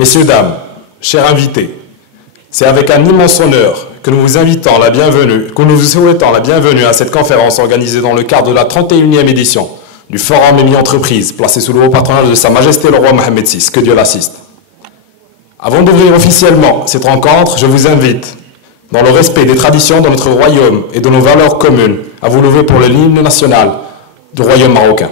Messieurs, dames, chers invités, c'est avec un immense honneur que nous vous souhaitons la bienvenue à cette conférence organisée dans le cadre de la 31e édition du Forum Émis Entreprises, placé sous le haut patronage de Sa Majesté le Roi Mohammed VI, que Dieu l'assiste. Avant d'ouvrir officiellement cette rencontre, je vous invite, dans le respect des traditions de notre royaume et de nos valeurs communes, à vous lever pour l'hymne national du royaume marocain.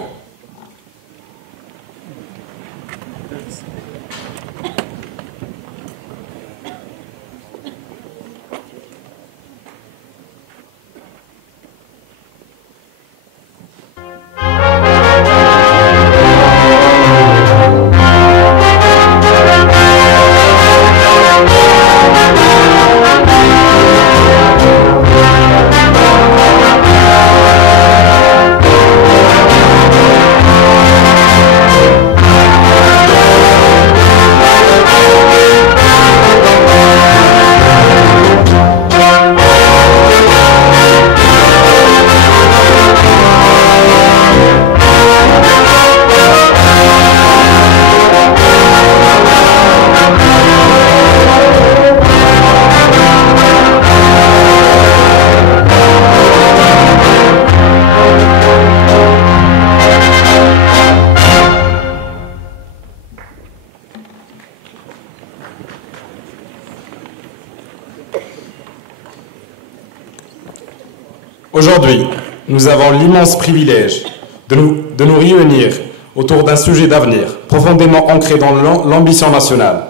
Aujourd'hui, nous avons l'immense privilège de nous réunir autour d'un sujet d'avenir profondément ancré dans l'ambition nationale.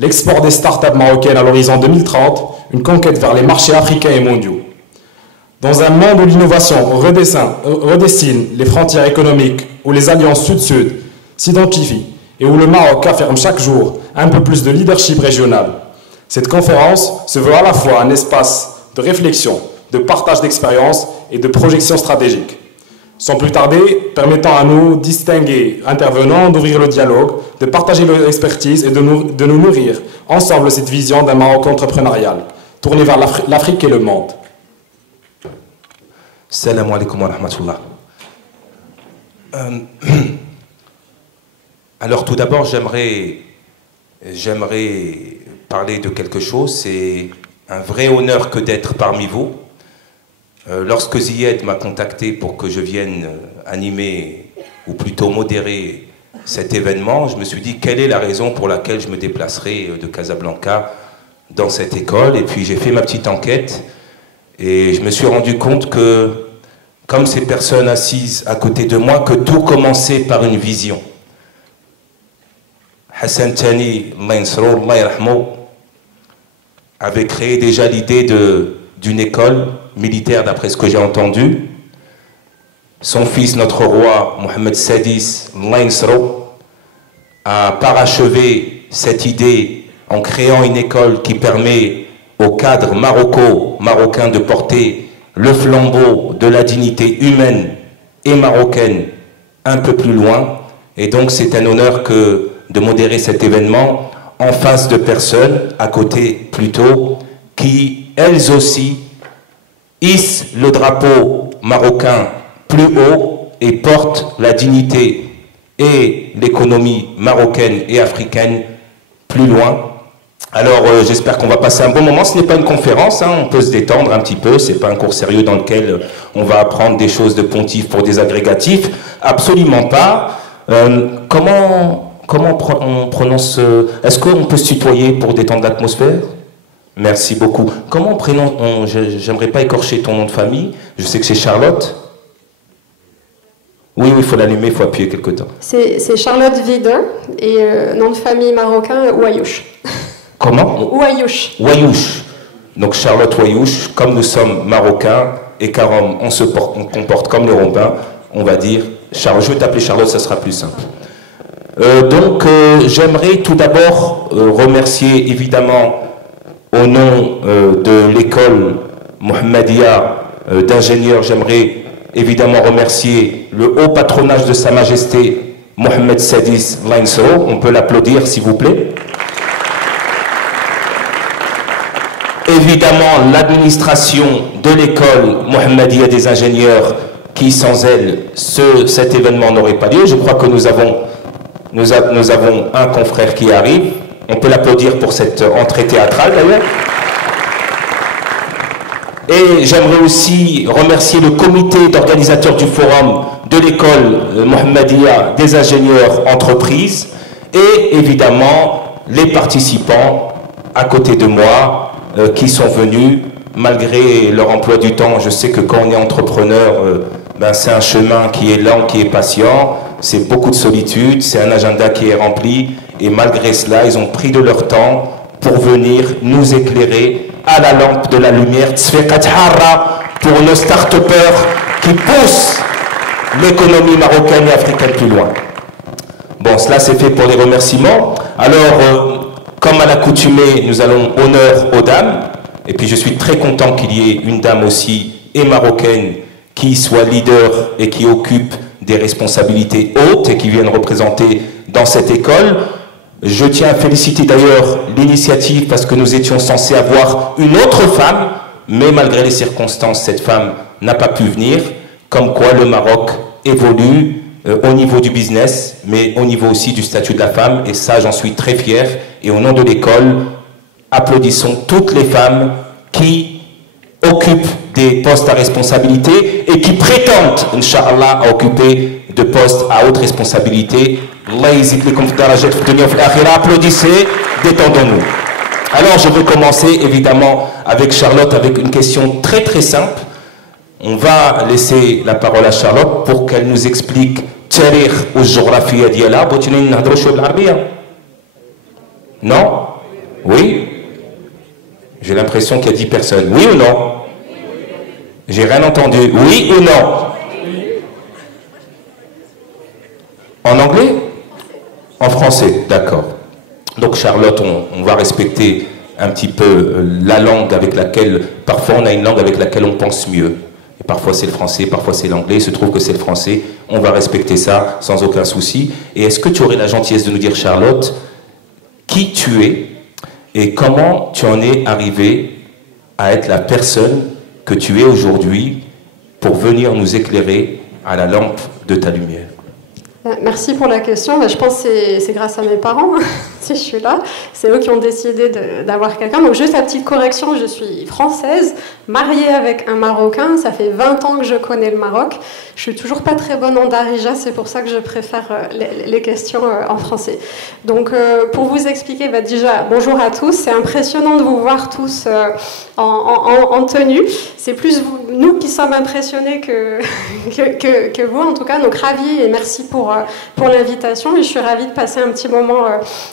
L'export des startups marocaines à l'horizon 2030, une conquête vers les marchés africains et mondiaux. Dans un monde où l'innovation redessine les frontières économiques, où les alliances sud-sud s'identifient et où le Maroc affirme chaque jour un peu plus de leadership régional, cette conférence se veut à la fois un espace de réflexion, de partage d'expériences et de projection stratégique. Sans plus tarder, permettant à nos distingués intervenants d'ouvrir le dialogue, de partager leur expertise et de nous nourrir ensemble cette vision d'un Maroc entrepreneurial, tourné vers l'Afrique et le monde. Salam alaikum wa rahmatullah. Alors tout d'abord, j'aimerais parler de quelque chose. C'est un vrai honneur que d'être parmi vous. Lorsque Ziyed m'a contacté pour que je vienne animer, ou plutôt modérer cet événement, je me suis dit quelle est la raison pour laquelle je me déplacerai de Casablanca dans cette école. Et puis j'ai fait ma petite enquête et je me suis rendu compte que, comme ces personnes assises à côté de moi, que tout commençait par une vision. Hassan Tani, avait créé déjà l'idée d'une école militaire, d'après ce que j'ai entendu. Son fils, notre roi, Mohammed Sadis, a parachevé cette idée en créant une école qui permet aux cadres marocains de porter le flambeau de la dignité humaine et marocaine un peu plus loin. Et donc c'est un honneur de modérer cet événement en face de personnes, à côté plutôt, qui elles aussi hissent le drapeau marocain plus haut et portent la dignité et l'économie marocaine et africaine plus loin. Alors j'espère qu'on va passer un bon moment. Ce n'est pas une conférence, hein, on peut se détendre un petit peu, c'est pas un cours sérieux dans lequel on va apprendre des choses de pontif pour des agrégatifs, absolument pas. Comment on prononce, est-ce qu'on peut se tutoyer pour détendre l'atmosphère? Merci beaucoup. Comment on prénom, j'aimerais pas écorcher ton nom de famille, je sais que c'est Charlotte. Oui, il faut l'allumer, il faut appuyer quelque temps. C'est Charlotte Vidin et nom de famille marocain, Ouayouch. Comment? Ouayouch. Ouayouch. Donc Charlotte Ouayouch, comme nous sommes marocains et Karom, on comporte comme les Romains, on va dire Charlotte. Je vais t'appeler Charlotte, ça sera plus simple. J'aimerais tout d'abord remercier évidemment au nom de l'école Mohammedia d'ingénieurs, j'aimerais évidemment remercier le haut patronage de Sa Majesté Mohammed Sadis Lainsro. On peut l'applaudir s'il vous plaît. Évidemment l'administration de l'école Mohammedia des ingénieurs qui sans elle cet événement n'aurait pas lieu. Je crois que nous avons un confrère qui arrive. On peut l'applaudir pour cette entrée théâtrale d'ailleurs. Et j'aimerais aussi remercier le comité d'organisateurs du forum de l'école Mohammedia des ingénieurs entreprises et évidemment les participants à côté de moi qui sont venus malgré leur emploi du temps. Je sais que quand on est entrepreneur, c'est un chemin qui est lent, qui est patient, c'est beaucoup de solitude, c'est un agenda qui est rempli et malgré cela, ils ont pris de leur temps pour venir nous éclairer à la lampe de la lumière pour nos start-upers qui poussent l'économie marocaine et africaine plus loin. Bon, cela c'est fait pour les remerciements. Alors, comme à l'accoutumée, nous allons honneur aux dames. Et puis je suis très content qu'il y ait une dame aussi, et marocaine, qui soit leader et qui occupe des responsabilités hautes et qui vienne représenter dans cette école. Je tiens à féliciter d'ailleurs l'initiative parce que nous étions censés avoir une autre femme, mais malgré les circonstances, cette femme n'a pas pu venir. Comme quoi le Maroc évolue au niveau du business, mais au niveau aussi du statut de la femme, et ça j'en suis très fier. Et au nom de l'école, applaudissons toutes les femmes qui occupent des postes à responsabilité et qui prétendent, Inch'Allah, à occuper de postes à haute responsabilité. Applaudissez, détendons-nous. Alors je vais commencer évidemment avec Charlotte avec une question très très simple. On va laisser la parole à Charlotte pour qu'elle nous explique Tarikh ou Géographie ديالها. بغيتوني نهضروا شويه بالعربيه؟ Non? Oui? J'ai l'impression qu'il y a 10 personnes. Oui ou non? J'ai rien entendu. Oui ou non? En anglais? En français, d'accord. Donc Charlotte, on va respecter un petit peu la langue avec laquelle, parfois on a une langue avec laquelle on pense mieux. Et parfois c'est le français, parfois c'est l'anglais, il se trouve que c'est le français. On va respecter ça sans aucun souci. Et est-ce que tu aurais la gentillesse de nous dire, Charlotte, qui tu es et comment tu en es arrivé à être la personne que tu es aujourd'hui pour venir nous éclairer à la lampe de ta lumière? Merci pour la question. Je pense que c'est grâce à mes parents, si je suis là. C'est eux qui ont décidé d'avoir quelqu'un. Donc juste la petite correction, je suis française, mariée avec un Marocain. Ça fait 20 ans que je connais le Maroc. Je suis toujours pas très bonne en darija, c'est pour ça que je préfère les questions en français. Donc pour vous expliquer, déjà, bonjour à tous. C'est impressionnant de vous voir tous en tenue. C'est plus nous qui sommes impressionnés que vous, en tout cas. Donc ravi et merci pour l'invitation et je suis ravie de passer un petit moment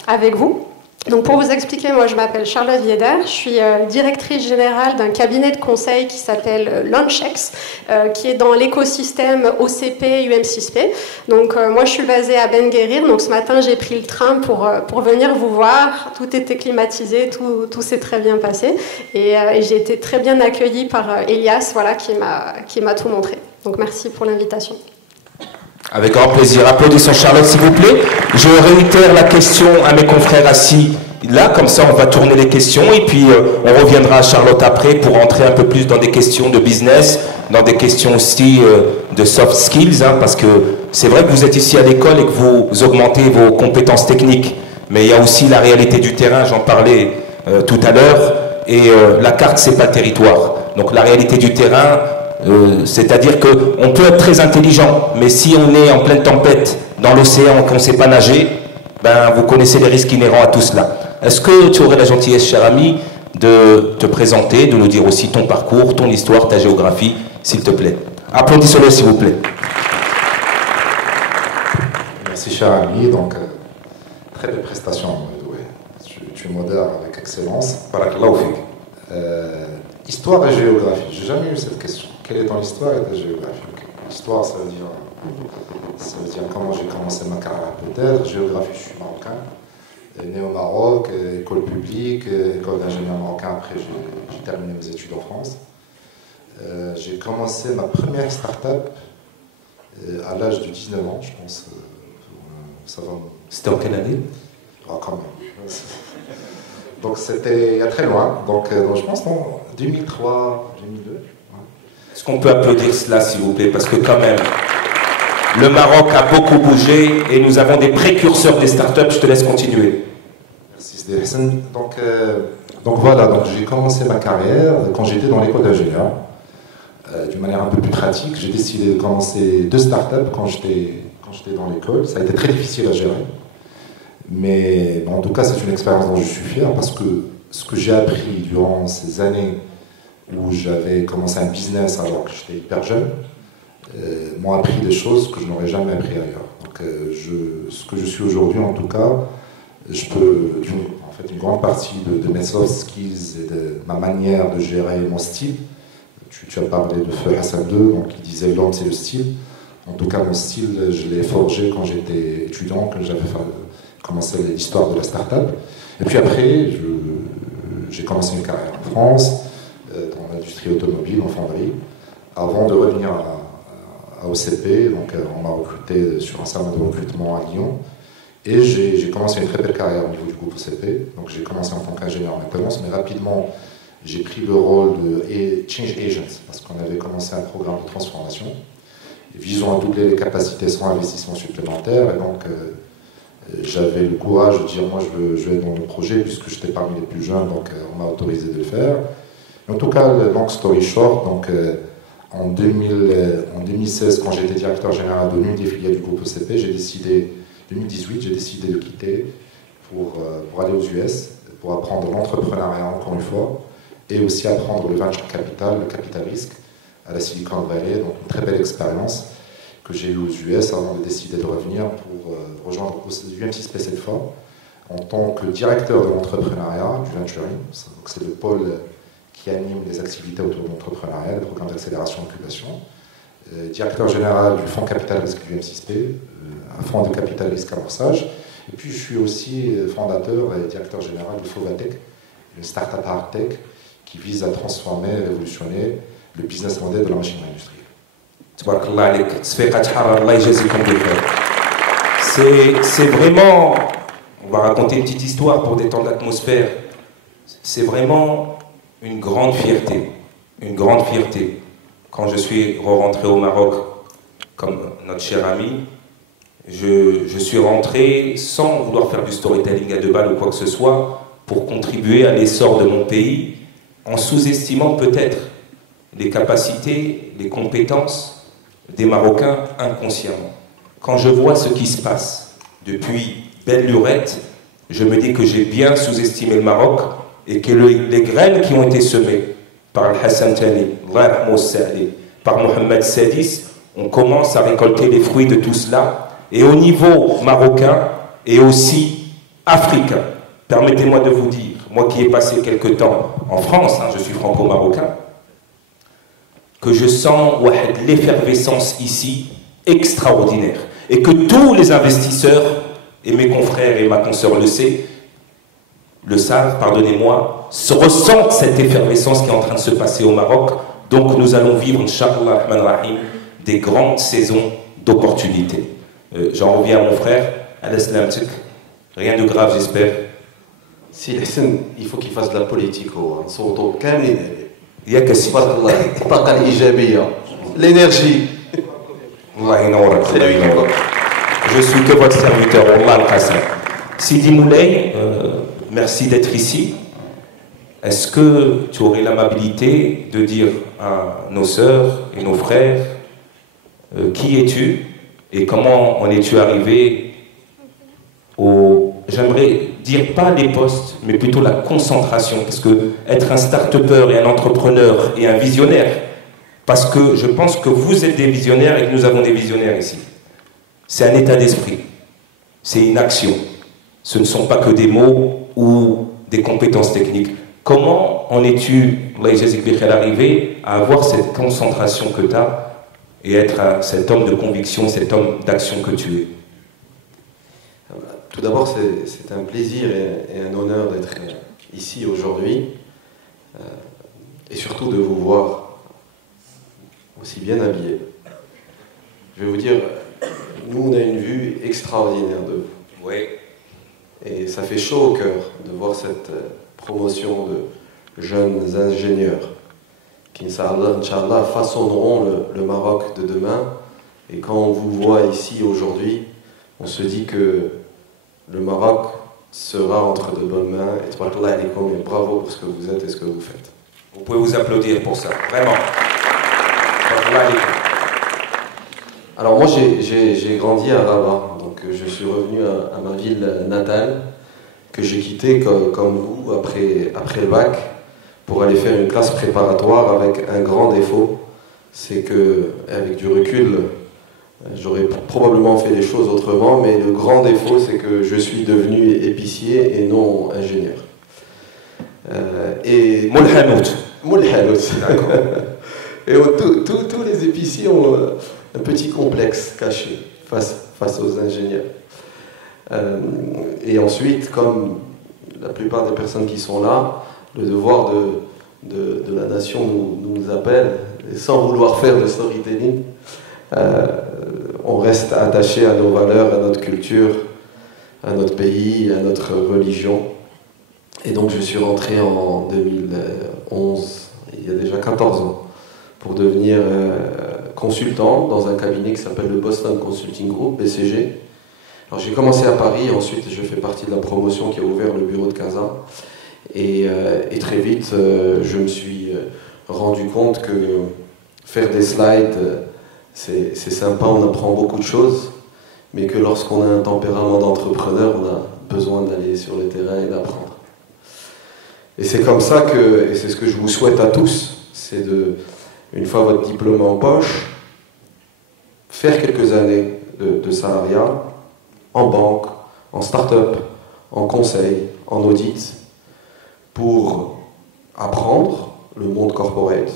avec vous. Donc pour vous expliquer, moi je m'appelle Charlotte Vieder, je suis directrice générale d'un cabinet de conseil qui s'appelle Launchex, qui est dans l'écosystème OCP UM6P. Donc moi je suis basée à Ben Guerir, donc ce matin j'ai pris le train pour venir vous voir, tout était climatisé, tout s'est très bien passé et j'ai été très bien accueillie par Elias, voilà, qui m'a tout montré. Donc merci pour l'invitation. Avec grand plaisir. Applaudissons Charlotte, s'il vous plaît. Je réitère la question à mes confrères assis là, comme ça on va tourner les questions et puis on reviendra à Charlotte après pour entrer un peu plus dans des questions de business, dans des questions aussi de soft skills, parce que c'est vrai que vous êtes ici à l'école et que vous augmentez vos compétences techniques, mais il y a aussi la réalité du terrain, j'en parlais tout à l'heure, et la carte c'est pas le territoire. Donc la réalité du terrain, c'est-à-dire qu'on peut être très intelligent, mais si on est en pleine tempête dans l'océan et qu'on ne sait pas nager, vous connaissez les risques inhérents à tout cela. Est-ce que tu aurais la gentillesse, cher ami, de te présenter, de nous dire aussi ton parcours, ton histoire, ta géographie, s'il te plaît? Applaudissez-le, s'il vous plaît. Merci, cher ami. Donc, très belle prestation. Tu modères avec excellence. Barakallahu fik. Histoire et géographie. J'ai jamais eu cette question. Quelle est ton histoire et ta géographie? Histoire, ça veut dire comment j'ai commencé ma carrière peut-être. Géographie, je suis marocain. Né au Maroc, école publique, école d'ingénieur marocain. Après, j'ai terminé mes études en France. J'ai commencé ma première start-up à l'âge de 19 ans, je pense. Ça va. C'était en quelle année? Quand même. Donc c'était il y a très loin. Donc je pense en 2003, 2002. Ouais. Est-ce qu'on peut applaudir cela, s'il vous plaît? Parce que quand même, le Maroc a beaucoup bougé et nous avons des précurseurs des startups. Je te laisse continuer. Merci. Donc voilà, donc j'ai commencé ma carrière quand j'étais dans l'école d'ingénieur. D'une manière un peu plus pratique, j'ai décidé de commencer 2 startups quand j'étais dans l'école. Ça a été très difficile à gérer. Mais en tout cas, c'est une expérience dont je suis fier parce que ce que j'ai appris durant ces années où j'avais commencé un business alors que j'étais hyper jeune, m'ont appris des choses que je n'aurais jamais appris ailleurs. Donc, ce que je suis aujourd'hui, en tout cas, je peux, en fait, une grande partie de mes soft skills et de ma manière de gérer mon style. Tu as parlé de Feu Hassan II, donc il disait l'homme c'est le style. En tout cas, mon style, je l'ai forgé quand j'étais étudiant, quand j'avais commencé l'histoire de la start-up. Et puis après, j'ai commencé une carrière en France, dans l'industrie automobile, en fonderie, avant de revenir à OCP. Donc, on m'a recruté sur un salon de recrutement à Lyon. Et j'ai commencé une très belle carrière au niveau du groupe OCP. Donc, j'ai commencé en tant qu'ingénieur en maintenance, mais rapidement, j'ai pris le rôle de Change Agent, parce qu'on avait commencé un programme de transformation, visant à doubler les capacités sans investissement supplémentaire. Et donc, j'avais le courage de dire, moi, je veux être dans le projet, puisque j'étais parmi les plus jeunes, donc on m'a autorisé de le faire. En tout cas, long story short, donc, en 2016, quand j'étais directeur général de l'une des filiales du groupe OCP, 2018, j'ai décidé de quitter pour aller aux US, pour apprendre l'entrepreneuriat encore une fois, et aussi apprendre le venture capital, le capital risque, à la Silicon Valley. Donc une très belle expérience que j'ai eue aux US avant de décider de revenir pour rejoindre UM6P cette fois, en tant que directeur de l'entrepreneuriat, du venturing. Donc c'est le pôle qui anime les activités autour de l'entrepreneuriat, les programmes d'accélération et d'incubation. Directeur général du fonds capital risque du UM6P, un fonds de capital risque amorçage. Et puis je suis aussi fondateur et directeur général du Fovatech, une start-up hard tech qui vise à transformer et révolutionner le business model de la machinerie industrielle. C'est vraiment, on va raconter une petite histoire pour détendre l'atmosphère. C'est vraiment une grande fierté. Quand je suis rentré au Maroc, comme notre cher ami, je suis rentré sans vouloir faire du storytelling à 2 balles ou quoi que ce soit, pour contribuer à l'essor de mon pays, en sous-estimant peut-être les capacités, les compétences des Marocains inconsciemment. Quand je vois ce qui se passe depuis belle lurette, je me dis que j'ai bien sous-estimé le Maroc et que les graines qui ont été semées par Hassan Thani, par Mohamed Sadis, on commence à récolter les fruits de tout cela. Et au niveau marocain et aussi africain, permettez-moi de vous dire, moi qui ai passé quelque temps en France, je suis franco-marocain, que je sens l'effervescence ici extraordinaire. Et que tous les investisseurs, et mes confrères et ma consoeur le savent, pardonnez-moi, ressentent cette effervescence qui est en train de se passer au Maroc. Donc nous allons vivre, Inch'Allah, des grandes saisons d'opportunités. J'en reviens à mon frère, al-Islamtik, rien de grave j'espère. Si Hassan, il faut qu'il fasse de la politique, surtout كاملين. Il y a que si. الطاقة الإيجابية, l'énergie. Je suis que votre serviteur, Allah al-Qassim. Sidi Moulay, merci d'être ici. Est-ce que tu aurais l'amabilité de dire à nos sœurs et nos frères qui es-tu et comment en es-tu arrivé au... J'aimerais dire pas les postes, mais plutôt la concentration, parce que être un start-upper et un entrepreneur et un visionnaire, parce que je pense que vous êtes des visionnaires et que nous avons des visionnaires ici. C'est un état d'esprit, c'est une action. Ce ne sont pas que des mots ou des compétences techniques. Comment en es-tu, arrivé à avoir cette concentration que tu as et être cet homme de conviction, cet homme d'action que tu es? Tout d'abord, c'est un plaisir et un honneur d'être ici aujourd'hui et surtout de vous voir aussi bien habillé. Je vais vous dire, nous on a une vue extraordinaire de vous. Oui. Et ça fait chaud au cœur de voir cette promotion de jeunes ingénieurs qui, Inch'Allah, façonneront le Maroc de demain. Et quand on vous voit ici aujourd'hui, on se dit que le Maroc sera entre de bonnes mains. Et tabarakallah alaykoum, et bravo pour ce que vous êtes et ce que vous faites. Vous pouvez vous applaudir pour ça, vraiment. Tabarakallah alaykoum. Alors moi j'ai grandi à Rabat, donc je suis revenu à ma ville natale, que j'ai quitté comme vous après le bac, pour aller faire une classe préparatoire avec un grand défaut, c'est que, avec du recul, j'aurais probablement fait les choses autrement, mais le grand défaut, c'est que je suis devenu épicier et non ingénieur. Et Moulhanout. Moulhanout. D'accord. Et tous les épiciers ont un petit complexe caché face aux ingénieurs. Et ensuite, comme la plupart des personnes qui sont là, le devoir de la nation nous appelle, et sans vouloir faire de storytelling, on reste attaché à nos valeurs, à notre culture, à notre pays, à notre religion. Et donc je suis rentré en 2011, il y a déjà 14 ans, pour devenir consultant dans un cabinet qui s'appelle le Boston Consulting Group, BCG. Alors j'ai commencé à Paris, ensuite je fais partie de la promotion qui a ouvert le bureau de Casa. Et très vite, je me suis rendu compte que faire des slides, c'est sympa, on apprend beaucoup de choses, mais que lorsqu'on a un tempérament d'entrepreneur, on a besoin d'aller sur le terrain et d'apprendre. Et c'est comme ça que, et c'est ce que je vous souhaite à tous, c'est de, une fois votre diplôme en poche, faire quelques années de salariat en banque, en start-up, en conseil, en audit, pour apprendre le monde corporate,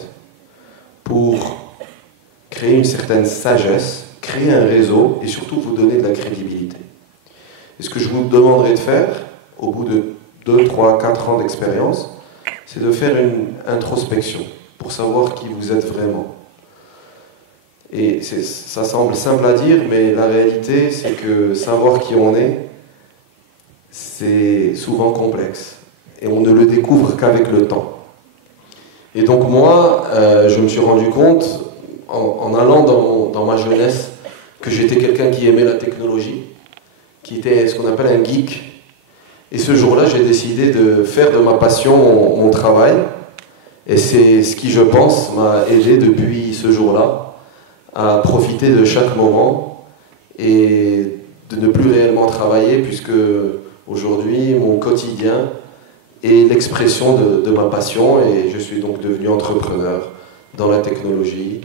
pour créer une certaine sagesse, créer un réseau et surtout vous donner de la crédibilité. Et ce que je vous demanderai de faire, au bout de 2, 3, 4 ans d'expérience, c'est de faire une introspection pour savoir qui vous êtes vraiment. Et ça semble simple à dire, mais la réalité, c'est que savoir qui on est, c'est souvent complexe. Et on ne le découvre qu'avec le temps. Et donc moi, je me suis rendu compte, en allant dans ma jeunesse, que j'étais quelqu'un qui aimait la technologie, qui était ce qu'on appelle un geek. Et ce jour-là, j'ai décidé de faire de ma passion mon travail. Et c'est ce qui, je pense, m'a aidé depuis ce jour-là à profiter de chaque moment et de ne plus réellement travailler, puisque aujourd'hui, mon quotidien est l'expression de ma passion, et je suis donc devenu entrepreneur dans la technologie.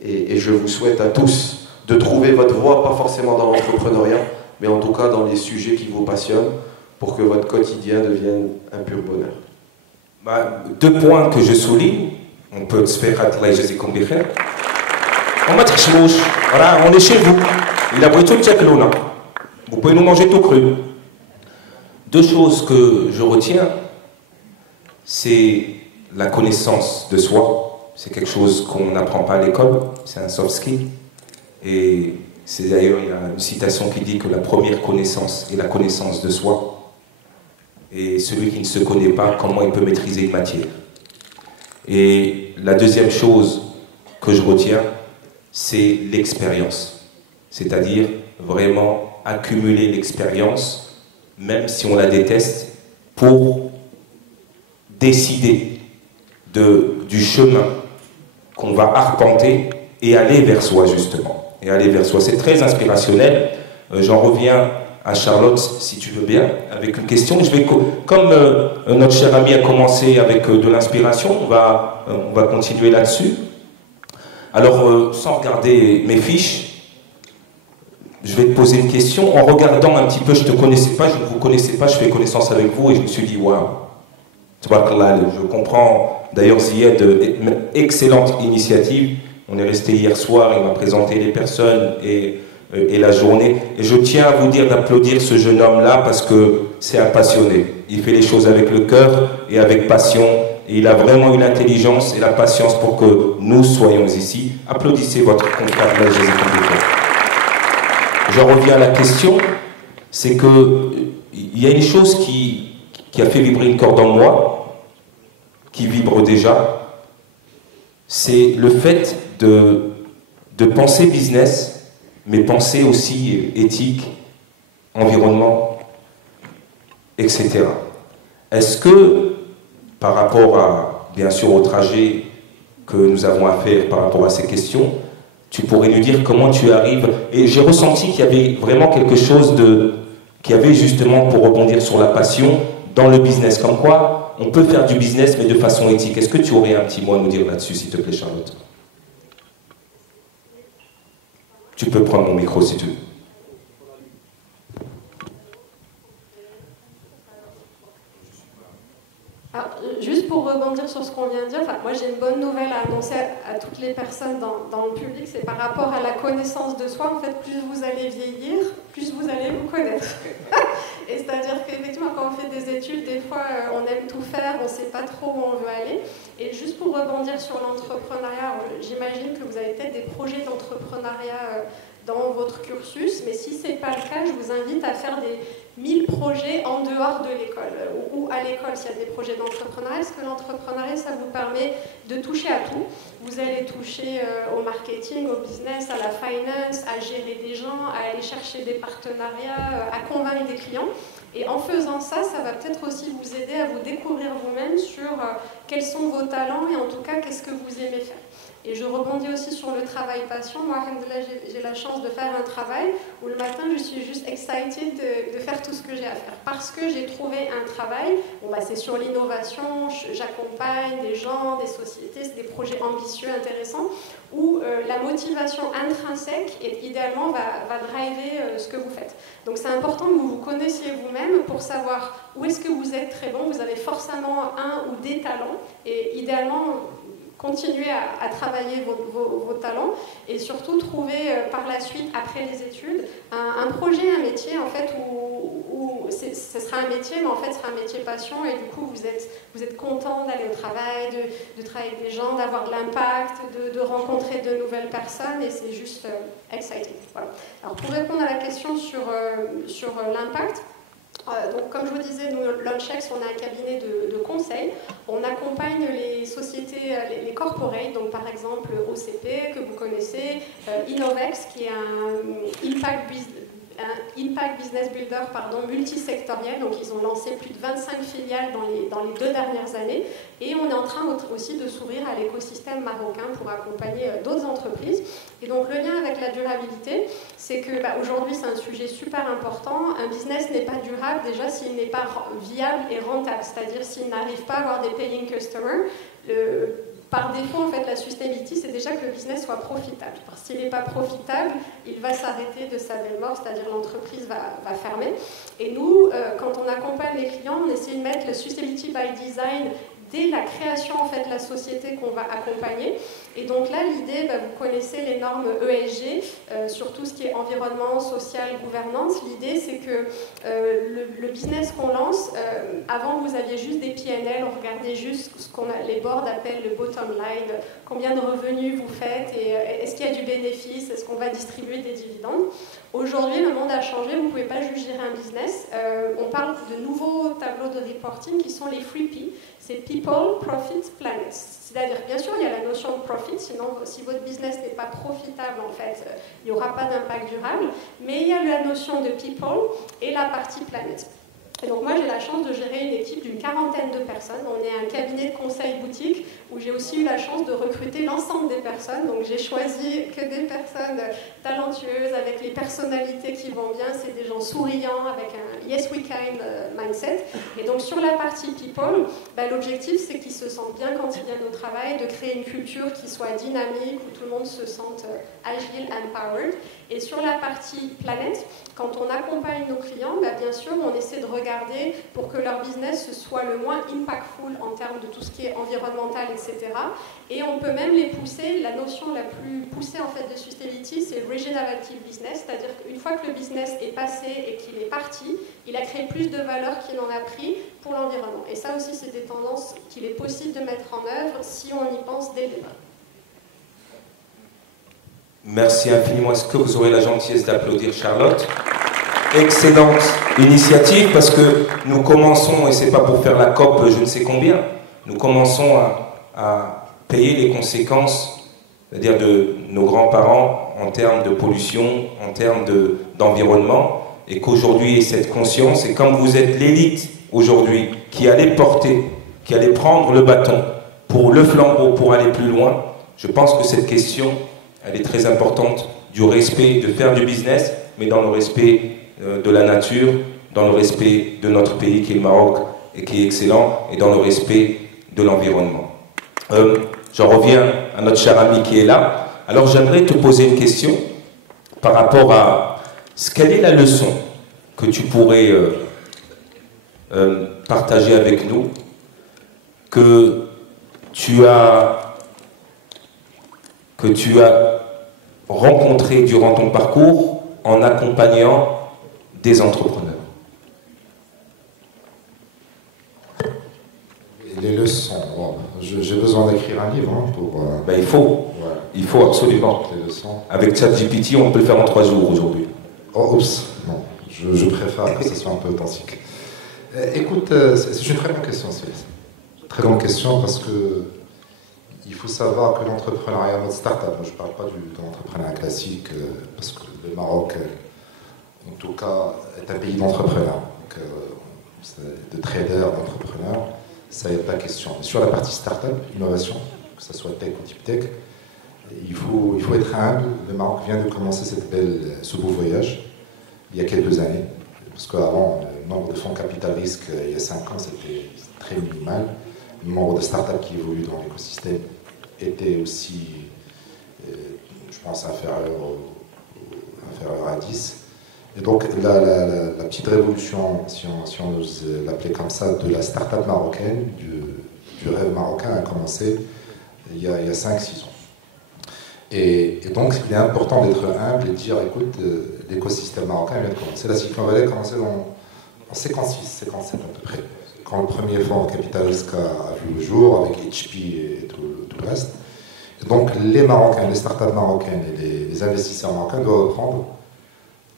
Et je vous souhaite à tous de trouver votre voie, pas forcément dans l'entrepreneuriat, mais en tout cas dans les sujets qui vous passionnent, pour que votre quotidien devienne un pur bonheur. Deux points que je souligne, on peut se faire Allah yjazikum bi khair. On est chez vous. Il a brûlé tout le. Vous pouvez nous manger tout cru. Deux choses que je retiens, c'est la connaissance de soi. C'est quelque chose qu'on n'apprend pas à l'école, c'est un soft skill. Et c'est d'ailleurs, il y a une citation qui dit que la première connaissance est la connaissance de soi. Et celui qui ne se connaît pas, comment il peut maîtriser une matière? Et la deuxième chose que je retiens, c'est l'expérience. C'est-à-dire vraiment accumuler l'expérience, même si on la déteste, pour décider du chemin qu'on va arpenter et aller vers soi, justement. Et aller vers soi. C'est très inspirationnel. J'en reviens à Charlotte, si tu veux bien, avec une question. Comme notre cher ami a commencé avec de l'inspiration, on va continuer là-dessus. Alors, sans regarder mes fiches, je vais te poser une question. En regardant un petit peu, je ne te connaissais pas, je ne vous connaissais pas, je fais connaissance avec vous et je me suis dit, waouh, je comprends. D'ailleurs, Zied, excellente initiative. On est resté hier soir, il m'a présenté les personnes et la journée. Et je tiens à vous dire d'applaudir ce jeune homme-là parce que c'est un passionné. Il fait les choses avec le cœur et avec passion. Et il a vraiment eu l'intelligence et la patience pour que nous soyons ici. Applaudissez votre confrère de la Jésus. Je reviens à la question, c'est qu'il y a une chose qui a fait vibrer une corde en moi, qui vibre déjà, c'est le fait de penser business, mais penser aussi éthique, environnement. etc. Est-ce que, par rapport à, bien sûr, au trajet que nous avons à faire par rapport à ces questions, tu pourrais nous dire comment tu arrives? Et j'ai ressenti qu'il y avait vraiment quelque chose qu'il y avait justement, pour rebondir sur la passion, dans le business. Comme quoi, on peut faire du business, mais de façon éthique. Est-ce que tu aurais un petit mot à nous dire là-dessus, s'il te plaît, Charlotte? Tu peux prendre mon micro si tu veux. Alors, juste pour rebondir sur ce qu'on vient de dire, moi j'ai une bonne nouvelle à annoncer à toutes les personnes dans le public, c'est par rapport à la connaissance de soi, en fait, plus vous allez vieillir, plus vous allez vous connaître. Et c'est-à-dire qu'effectivement, quand on fait des études, des fois, on aime tout faire, on ne sait pas trop où on veut aller. Et juste pour rebondir sur l'entrepreneuriat, j'imagine que vous avez peut-être des projets d'entrepreneuriat dans votre cursus, mais si ce n'est pas le cas, je vous invite à faire des 1000 projets en dehors de l'école ou à l'école s'il y a des projets d'entrepreneuriat, parce que l'entrepreneuriat, ça vous permet de toucher à tout. Vous allez toucher au marketing, au business, à la finance, à gérer des gens, à aller chercher des partenariats, à convaincre des clients. Et en faisant ça, ça va peut-être aussi vous aider à vous découvrir vous-même sur quels sont vos talents et en tout cas, qu'est-ce que vous aimez faire. Et je rebondis aussi sur le travail passion. Moi, j'ai la chance de faire un travail où le matin, je suis juste excited de faire tout ce que j'ai à faire. Parce que j'ai trouvé un travail, c'est sur l'innovation, j'accompagne des gens, des sociétés, c'est des projets ambitieux, intéressants, où la motivation intrinsèque, idéalement, va driver ce que vous faites. Donc c'est important que vous vous connaissiez vous-même pour savoir où est-ce que vous êtes très bon. Vous avez forcément un ou des talents, et idéalement, continuer à travailler vos talents et surtout trouver par la suite, après les études, un projet, un métier en fait où ce sera un métier, mais en fait ce sera un métier passion et du coup vous êtes content d'aller au travail, de travailler avec des gens, d'avoir de l'impact, de rencontrer de nouvelles personnes et c'est juste exciting. Voilà. Alors pour répondre à la question sur l'impact, donc, comme je vous disais, nous, LaunchX, on a un cabinet de conseil. On accompagne les sociétés, les corporates, donc par exemple OCP, que vous connaissez, Innovex, qui est un Impact Business Builder multisectoriel. Donc, ils ont lancé plus de 25 filiales dans les 2 dernières années. Et on est en train aussi de s'ouvrir à l'écosystème marocain pour accompagner d'autres entreprises. Et donc, le lien avec la durabilité, c'est que aujourd'hui, c'est un sujet super important. Un business n'est pas durable déjà s'il n'est pas viable et rentable, c'est-à-dire s'il n'arrive pas à avoir des paying customers. Par défaut, en fait, la sustainability, c'est déjà que le business soit profitable. Parce que s'il n'est pas profitable, il va s'arrêter de sa belle mort, c'est-à-dire l'entreprise va fermer. Et nous, quand on accompagne les clients, on essaie de mettre le sustainability by design dès la création en fait de la société qu'on va accompagner. Et donc là, l'idée, vous connaissez les normes ESG, sur tout ce qui est environnement, social, gouvernance. L'idée, c'est que le business qu'on lance, avant vous aviez juste des PNL, on regardait juste ce les boards appellent le bottom line, combien de revenus vous faites, et est-ce qu'il y a du bénéfice, est-ce qu'on va distribuer des dividendes. Aujourd'hui, le monde a changé, vous ne pouvez pas juste gérer un business. On parle de nouveaux tableaux de reporting qui sont les 3P. C'est People, Profit, Planet. C'est-à-dire, bien sûr, il y a la notion de profit, sinon, si votre business n'est pas profitable, en fait, il n'y aura pas d'impact durable. Mais il y a la notion de People et la partie Planet. Et donc moi j'ai la chance de gérer une équipe d'une 40aine de personnes. On est un cabinet de conseil boutique où j'ai aussi eu la chance de recruter l'ensemble des personnes. Donc j'ai choisi que des personnes talentueuses, avec les personnalités qui vont bien. C'est des gens souriants, avec un yes we can mindset. Et donc sur la partie people, l'objectif c'est qu'ils se sentent bien quand ils viennent au travail, de créer une culture qui soit dynamique, où tout le monde se sente agile, empowered. Et sur la partie planète, quand on accompagne nos clients, bien sûr, on essaie de regarder pour que leur business soit le moins impactful en termes de tout ce qui est environnemental, etc. Et on peut même les pousser. La notion la plus poussée en fait de sustainability, c'est regenerative business, c'est-à-dire qu'une fois que le business est passé et qu'il est parti, il a créé plus de valeur qu'il en a pris pour l'environnement. Et ça aussi, c'est des tendances qu'il est possible de mettre en œuvre si on y pense dès le départ. Merci infiniment. Est-ce que vous aurez la gentillesse d'applaudir Charlotte? Excellente initiative parce que nous commençons, et c'est pas pour faire la COP je ne sais combien, nous commençons à payer les conséquences, c'est-à-dire de nos grands-parents en termes de pollution, en termes d'environnement. et qu'aujourd'hui, cette conscience, et comme vous êtes l'élite aujourd'hui, qui allait porter, qui allait prendre le bâton pour le flambeau, pour aller plus loin, je pense que cette question, elle est très importante, du respect, de faire du business, mais dans le respect de la nature, dans le respect de notre pays qui est le Maroc, et qui est excellent, et dans le respect de l'environnement. J'en reviens à notre cher ami qui est là. Alors j'aimerais te poser une question par rapport à quelle est la leçon que tu pourrais partager avec nous, que tu as rencontré durant ton parcours en accompagnant des entrepreneurs. Les leçons. Bon, j'ai besoin d'écrire un livre pour. Ben, il faut. Ouais. Il faut absolument. Les leçons. Avec ChatGPT, on peut le faire en 3 jours aujourd'hui. Oh, oups. Non, je préfère que ce soit un peu authentique. Écoute, c'est une très bonne question, Céleste. Très bonne question parce que il faut savoir que l'entrepreneuriat en mode start-up, moi je ne parle pas de l'entrepreneuriat classique, parce que le Maroc, en tout cas, est un pays d'entrepreneurs, de traders, d'entrepreneurs. Ça n'est pas question. Mais sur la partie start-up, innovation, que ce soit tech ou type tech, il faut être humble. Le Maroc vient de commencer ce beau voyage il y a quelques années. Parce qu'avant, le nombre de fonds capital risque, il y a 5 ans, c'était très minimal. Le nombre de start-up qui évoluent dans l'écosystème était aussi, je pense, inférieur à 10. Et donc la petite révolution, si on ose l'appeler comme ça, de la start-up marocaine, du rêve marocain a commencé il y a 5-6 ans. Et donc il est important d'être humble et de dire, écoute, l'écosystème marocain vient de commencer. La Silicon Valley a commencé en 56, 57 à peu près, quand le premier fonds capital risque a vu le jour, avec HP et tout le reste. Et donc les Marocains, les start-up marocaines et les investisseurs marocains doivent reprendre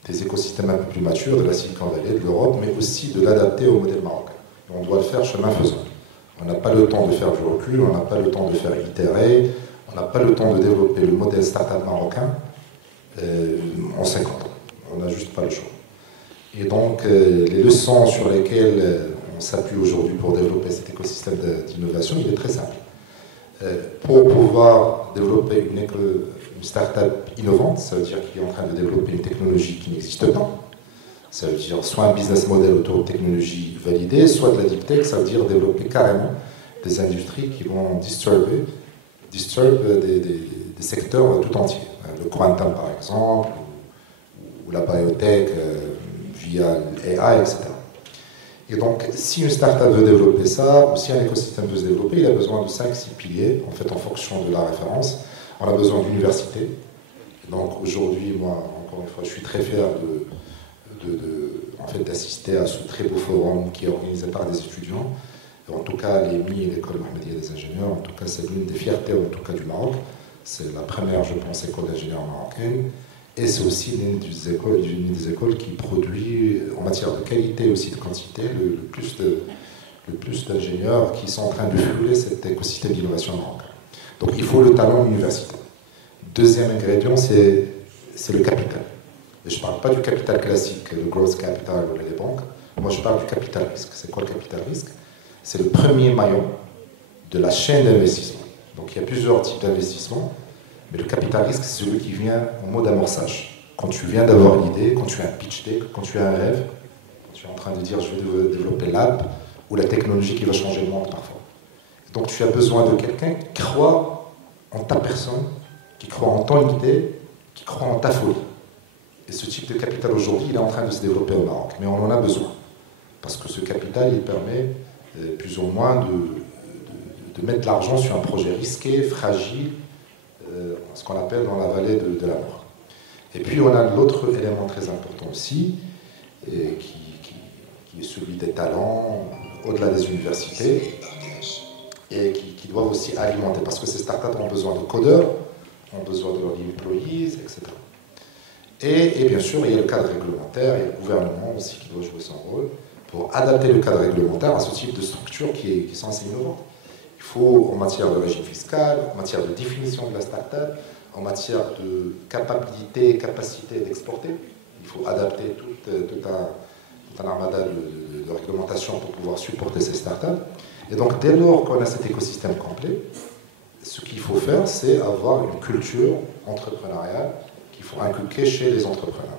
des écosystèmes un peu plus matures de la Silicon Valley, de l'Europe, mais aussi de l'adapter au modèle marocain. Et on doit le faire chemin faisant. On n'a pas le temps de faire du recul, on n'a pas le temps de faire itérer, on n'a pas le temps de développer le modèle start-up marocain en 50 ans. On n'a juste pas le choix. Et donc, les leçons sur lesquelles on s'appuie aujourd'hui pour développer cet écosystème d'innovation, il est très simple. Pour pouvoir développer une start-up innovante, ça veut dire qu'il est en train de développer une technologie qui n'existe pas. Ça veut dire soit un business model autour de technologies validées, soit de la deep tech, ça veut dire développer carrément des industries qui vont disturb des secteurs tout entiers. Le quantum par exemple, ou la biotech via l'AI, etc. Et donc, si une start-up veut développer ça, ou si un écosystème veut se développer, il a besoin de 5-6 piliers, en fait, en fonction de la référence. On a besoin d'université. Donc, aujourd'hui, moi, encore une fois, je suis très fier d'assister à ce très beau forum qui est organisé par des étudiants. Et en tout cas, l'EMI, l'école Mohammedia des ingénieurs, en tout cas, c'est l'une des fiertés, en tout cas, du Maroc. C'est la première, je pense, école d'ingénieurs marocaine. Et c'est aussi l'une des écoles qui produit, en matière de qualité et aussi de quantité, le plus d'ingénieurs qui sont en train de fueler cet écosystème d'innovation marocain. Donc il faut le talent universitaire. Deuxième ingrédient, c'est le capital. Et je ne parle pas du capital classique, le growth capital ou les banques. Moi, je parle du capital risque. C'est quoi le capital risque? C'est le premier maillon de la chaîne d'investissement. Donc il y a plusieurs types d'investissements. Mais le capital risque, c'est celui qui vient en mode amorçage. Quand tu viens d'avoir l'idée, quand tu as un pitch deck, quand tu as un rêve, quand tu es en train de dire je vais développer l'app ou la technologie qui va changer le monde parfois. Donc tu as besoin de quelqu'un qui croit en ta personne, qui croit en ton idée, qui croit en ta folie. Et ce type de capital aujourd'hui, il est en train de se développer au Maroc. Mais on en a besoin. Parce que ce capital, il permet plus ou moins de mettre de l'argent sur un projet risqué, fragile, ce qu'on appelle dans la vallée de la mort. Et puis on a l'autre élément très important aussi, qui est celui des talents au-delà des universités, et qui doivent aussi alimenter, parce que ces startups ont besoin de codeurs, ont besoin de leurs employees, etc. Et bien sûr, il y a le cadre réglementaire, il y a le gouvernement aussi qui doit jouer son rôle pour adapter le cadre réglementaire à ce type de structure qui sont assez innovantes. Il faut, en matière de régime fiscal, en matière de définition de la start-up, en matière de capacité d'exporter, il faut adapter tout un armada de réglementation pour pouvoir supporter ces startups. Et donc, dès lors qu'on a cet écosystème complet, ce qu'il faut faire, c'est avoir une culture entrepreneuriale qu'il faut inculquer chez les entrepreneurs.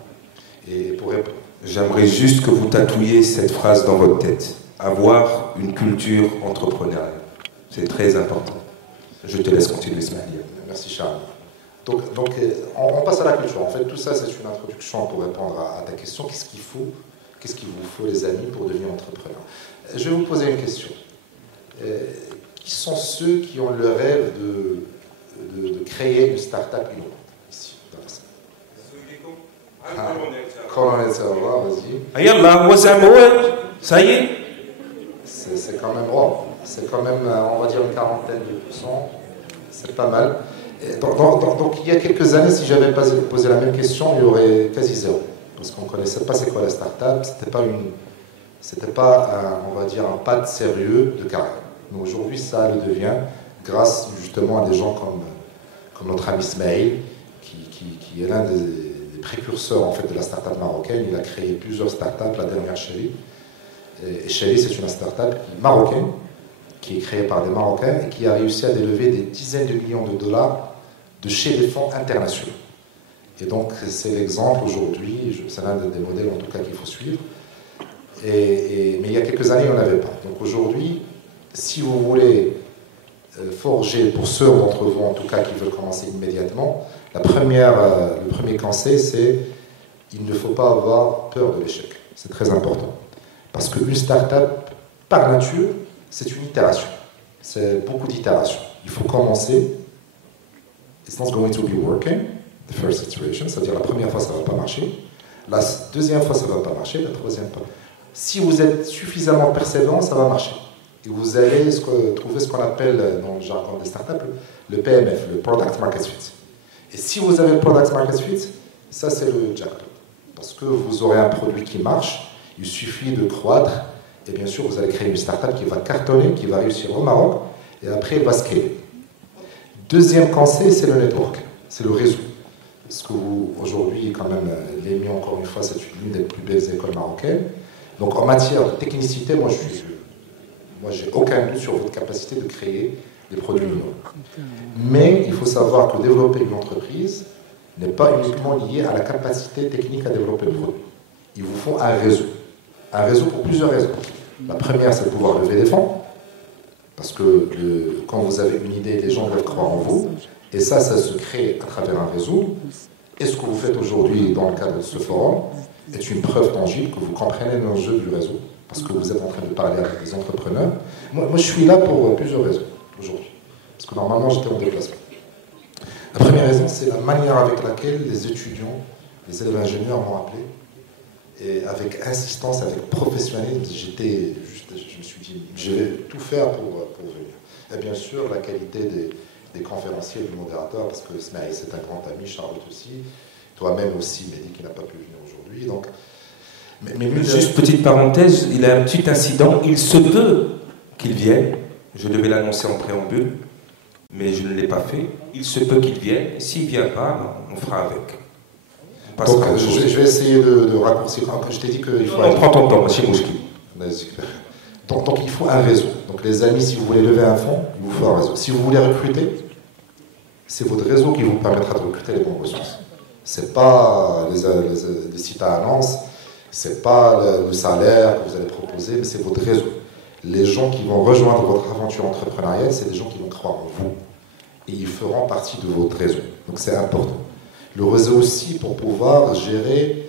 Et pour répondre... J'aimerais juste que vous tatouiez cette phrase dans votre tête. Avoir une culture entrepreneuriale. C'est très important. Je te laisse continuer, Ismaël. Merci, Charles. Donc on passe à la culture. En fait, tout ça, c'est une introduction pour répondre à ta question. Qu'est-ce qu'il vous faut, les amis, pour devenir entrepreneur? Je vais vous poser une question. Qui sont ceux qui ont le rêve de créer une start-up innovante ici, dans la salle? Colonel Serra, vas-y. Yallah, ça y est. C'est quand même bon. C'est quand même, on va dire, une quarantaine de pourcents. C'est pas mal. Donc, il y a quelques années, si j'avais posé la même question, il y aurait quasi zéro. Parce qu'on ne connaissait pas c'est quoi la start-up. C'était pas on va dire, un pas de sérieux de carrière. Mais aujourd'hui, ça le devient grâce justement à des gens comme notre ami Ismaël, qui est l'un des précurseurs en fait, de la start-up marocaine. Il a créé plusieurs start-up, la dernière Chéri. Et Chéri, c'est une start-up marocaine, qui est créée par des Marocains et qui a réussi à délever des dizaines de millions de dollars de chez des fonds internationaux. Et donc, c'est l'exemple aujourd'hui, c'est l'un des modèles en tout cas qu'il faut suivre. Mais il y a quelques années, il n'y en avait pas. Donc aujourd'hui, si vous voulez forger, pour ceux d'entre vous en tout cas qui veulent commencer immédiatement, le premier conseil, c'est il ne faut pas avoir peur de l'échec. C'est très important. Parce qu'une start-up, par nature, c'est une itération. C'est beaucoup d'itérations. Il faut commencer. It's not going to be working, the first iteration, c'est-à-dire la première fois, ça ne va pas marcher. La deuxième fois, ça ne va pas marcher. La troisième fois. Si vous êtes suffisamment persévérant, ça va marcher. Et vous allez trouver ce qu'on appelle, dans le jargon des startups, le PMF, le Product Market Fit. Et si vous avez le Product Market Fit, ça, c'est le jackpot. Parce que vous aurez un produit qui marche, il suffit de croître. Et bien sûr, vous allez créer une start-up qui va cartonner, qui va réussir au Maroc, et après, elle va scaler. Deuxième conseil, c'est le network, c'est le réseau. Parce que vous, aujourd'hui, quand même, l'EMI, encore une fois, c'est l'une des plus belles écoles marocaines. Donc, en matière de technicité, moi, j'ai aucun doute sur votre capacité de créer des produits innovants. Mais il faut savoir que développer une entreprise n'est pas uniquement lié à la capacité technique à développer le produit. Il vous faut un réseau. Un réseau pour plusieurs raisons. La première, c'est de pouvoir lever des fonds. Parce que quand vous avez une idée, les gens doivent croire en vous. Et ça se crée à travers un réseau. Et ce que vous faites aujourd'hui dans le cadre de ce forum est une preuve tangible que vous comprenez l'enjeu du réseau. Parce que vous êtes en train de parler avec des entrepreneurs. Moi, je suis là pour plusieurs raisons aujourd'hui. Parce que normalement, j'étais en déplacement. La première raison, c'est la manière avec laquelle les étudiants, les élèves ingénieurs m'ont appelé. Et avec insistance, avec professionnalisme, je me suis dit, je vais tout faire pour venir. Et bien sûr, la qualité des conférenciers, du modérateur, parce que Ismaël, c'est un grand ami, Charlotte aussi, toi-même aussi, Mehdi, qui n'a pas pu venir aujourd'hui. Donc, juste petite parenthèse, il a un petit incident, il se peut qu'il vienne, je devais l'annoncer en préambule, mais je ne l'ai pas fait, il se peut qu'il vienne, s'il ne vient pas, on fera avec. Donc, je vais essayer de raccourcir. Je t'ai dit qu'il faut... On prend ton temps, c'est mouski. Donc, il faut un réseau. Donc, les amis, si vous voulez lever un fonds, il vous faut un réseau. Si vous voulez recruter, c'est votre réseau qui vous permettra de recruter les bonnes ressources. Ce n'est pas les sites à annonces, ce n'est pas le salaire que vous allez proposer, mais c'est votre réseau. Les gens qui vont rejoindre votre aventure entrepreneuriale, c'est des gens qui vont croire en vous. Et ils feront partie de votre réseau. Donc, c'est important. Le réseau aussi pour pouvoir gérer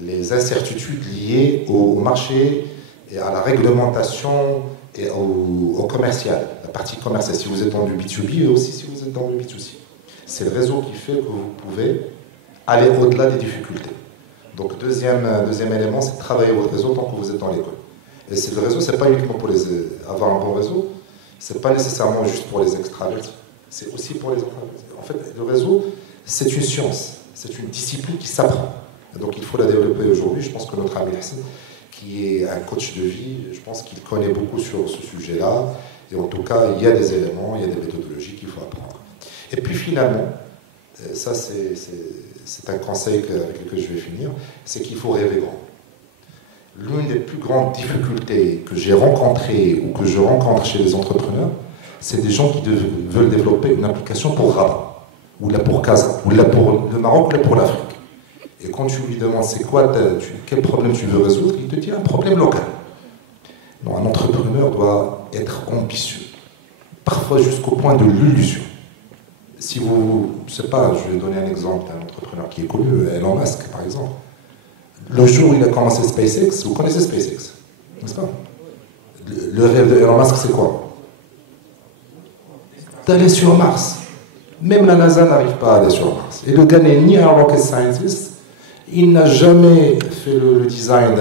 les incertitudes liées au marché et à la réglementation et au commercial, la partie commerciale. Si vous êtes dans du B2B et aussi si vous êtes dans du B2C. C'est le réseau qui fait que vous pouvez aller au-delà des difficultés. Donc deuxième élément, c'est de travailler votre réseau tant que vous êtes dans l'école. Et le réseau, ce n'est pas uniquement pour avoir un bon réseau, ce n'est pas nécessairement juste pour les extravertis, c'est aussi pour les introvertis. En fait, le réseau, c'est une science, c'est une discipline qui s'apprend. Donc il faut la développer aujourd'hui. Je pense que notre ami Hassan, qui est un coach de vie, je pense qu'il connaît beaucoup sur ce sujet-là. Et en tout cas, il y a des éléments, il y a des méthodologies qu'il faut apprendre. Et puis finalement, ça c'est c'est un conseil avec lequel je vais finir, c'est qu'il faut rêver grand. L'une des plus grandes difficultés que j'ai rencontrées ou que je rencontre chez les entrepreneurs, c'est des gens qui veulent développer une application pour Rabat, ou là pour Casa, ou là pour le Maroc, ou là pour l'Afrique. Et quand tu lui demandes c'est quoi, quel problème tu veux résoudre, il te dit un problème local. Non, un entrepreneur doit être ambitieux, parfois jusqu'au point de l'illusion. Si vous, je ne sais pas, je vais donner un exemple d'un entrepreneur qui est connu, Elon Musk par exemple. Le jour où il a commencé SpaceX, vous connaissez SpaceX, n'est-ce pas? Le rêve de Elon Musk, c'est quoi? D'aller sur Mars. Même la NASA n'arrive pas à aller sur Mars. Et le gars n'est ni un rocket scientist, il n'a jamais fait le design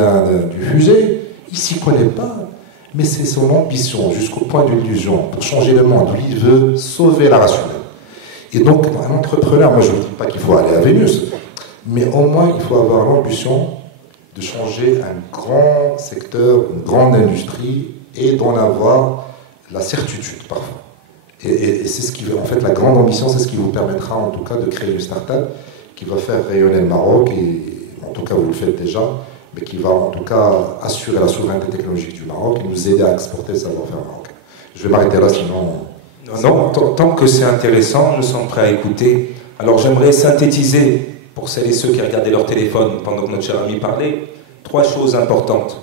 du fusée, il ne s'y connaît pas, mais c'est son ambition jusqu'au point de l'illusion pour changer le monde. Lui, il veut sauver la race humaine. Et donc, un entrepreneur, moi je ne dis pas qu'il faut aller à Vénus, mais au moins il faut avoir l'ambition de changer un grand secteur, une grande industrie, et d'en avoir la certitude parfois. Et c'est ce qui veut, en fait, la grande ambition, c'est ce qui vous permettra en tout cas de créer une start-up qui va faire rayonner le Maroc, et en tout cas vous le faites déjà, mais qui va en tout cas assurer la souveraineté technologique du Maroc et nous aider à exporter le savoir-faire marocain. Je vais m'arrêter là, sinon... Non, tant que c'est intéressant, nous sommes prêts à écouter. Alors j'aimerais synthétiser, pour celles et ceux qui regardaient leur téléphone pendant que notre cher ami parlait, 3 choses importantes.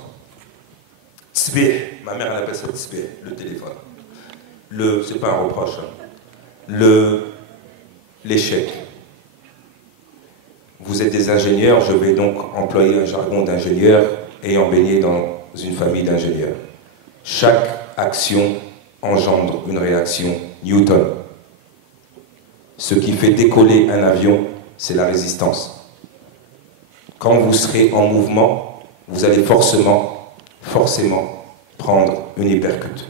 Tsbih, ma mère elle appelle ça tsbih, le téléphone. C'est pas un reproche, hein. L'échec. Vous êtes des ingénieurs, je vais donc employer un jargon d'ingénieur ayant baigné dans une famille d'ingénieurs. Chaque action engendre une réaction Newton. Ce qui fait décoller un avion, c'est la résistance. Quand vous serez en mouvement, vous allez forcément prendre une hypercute.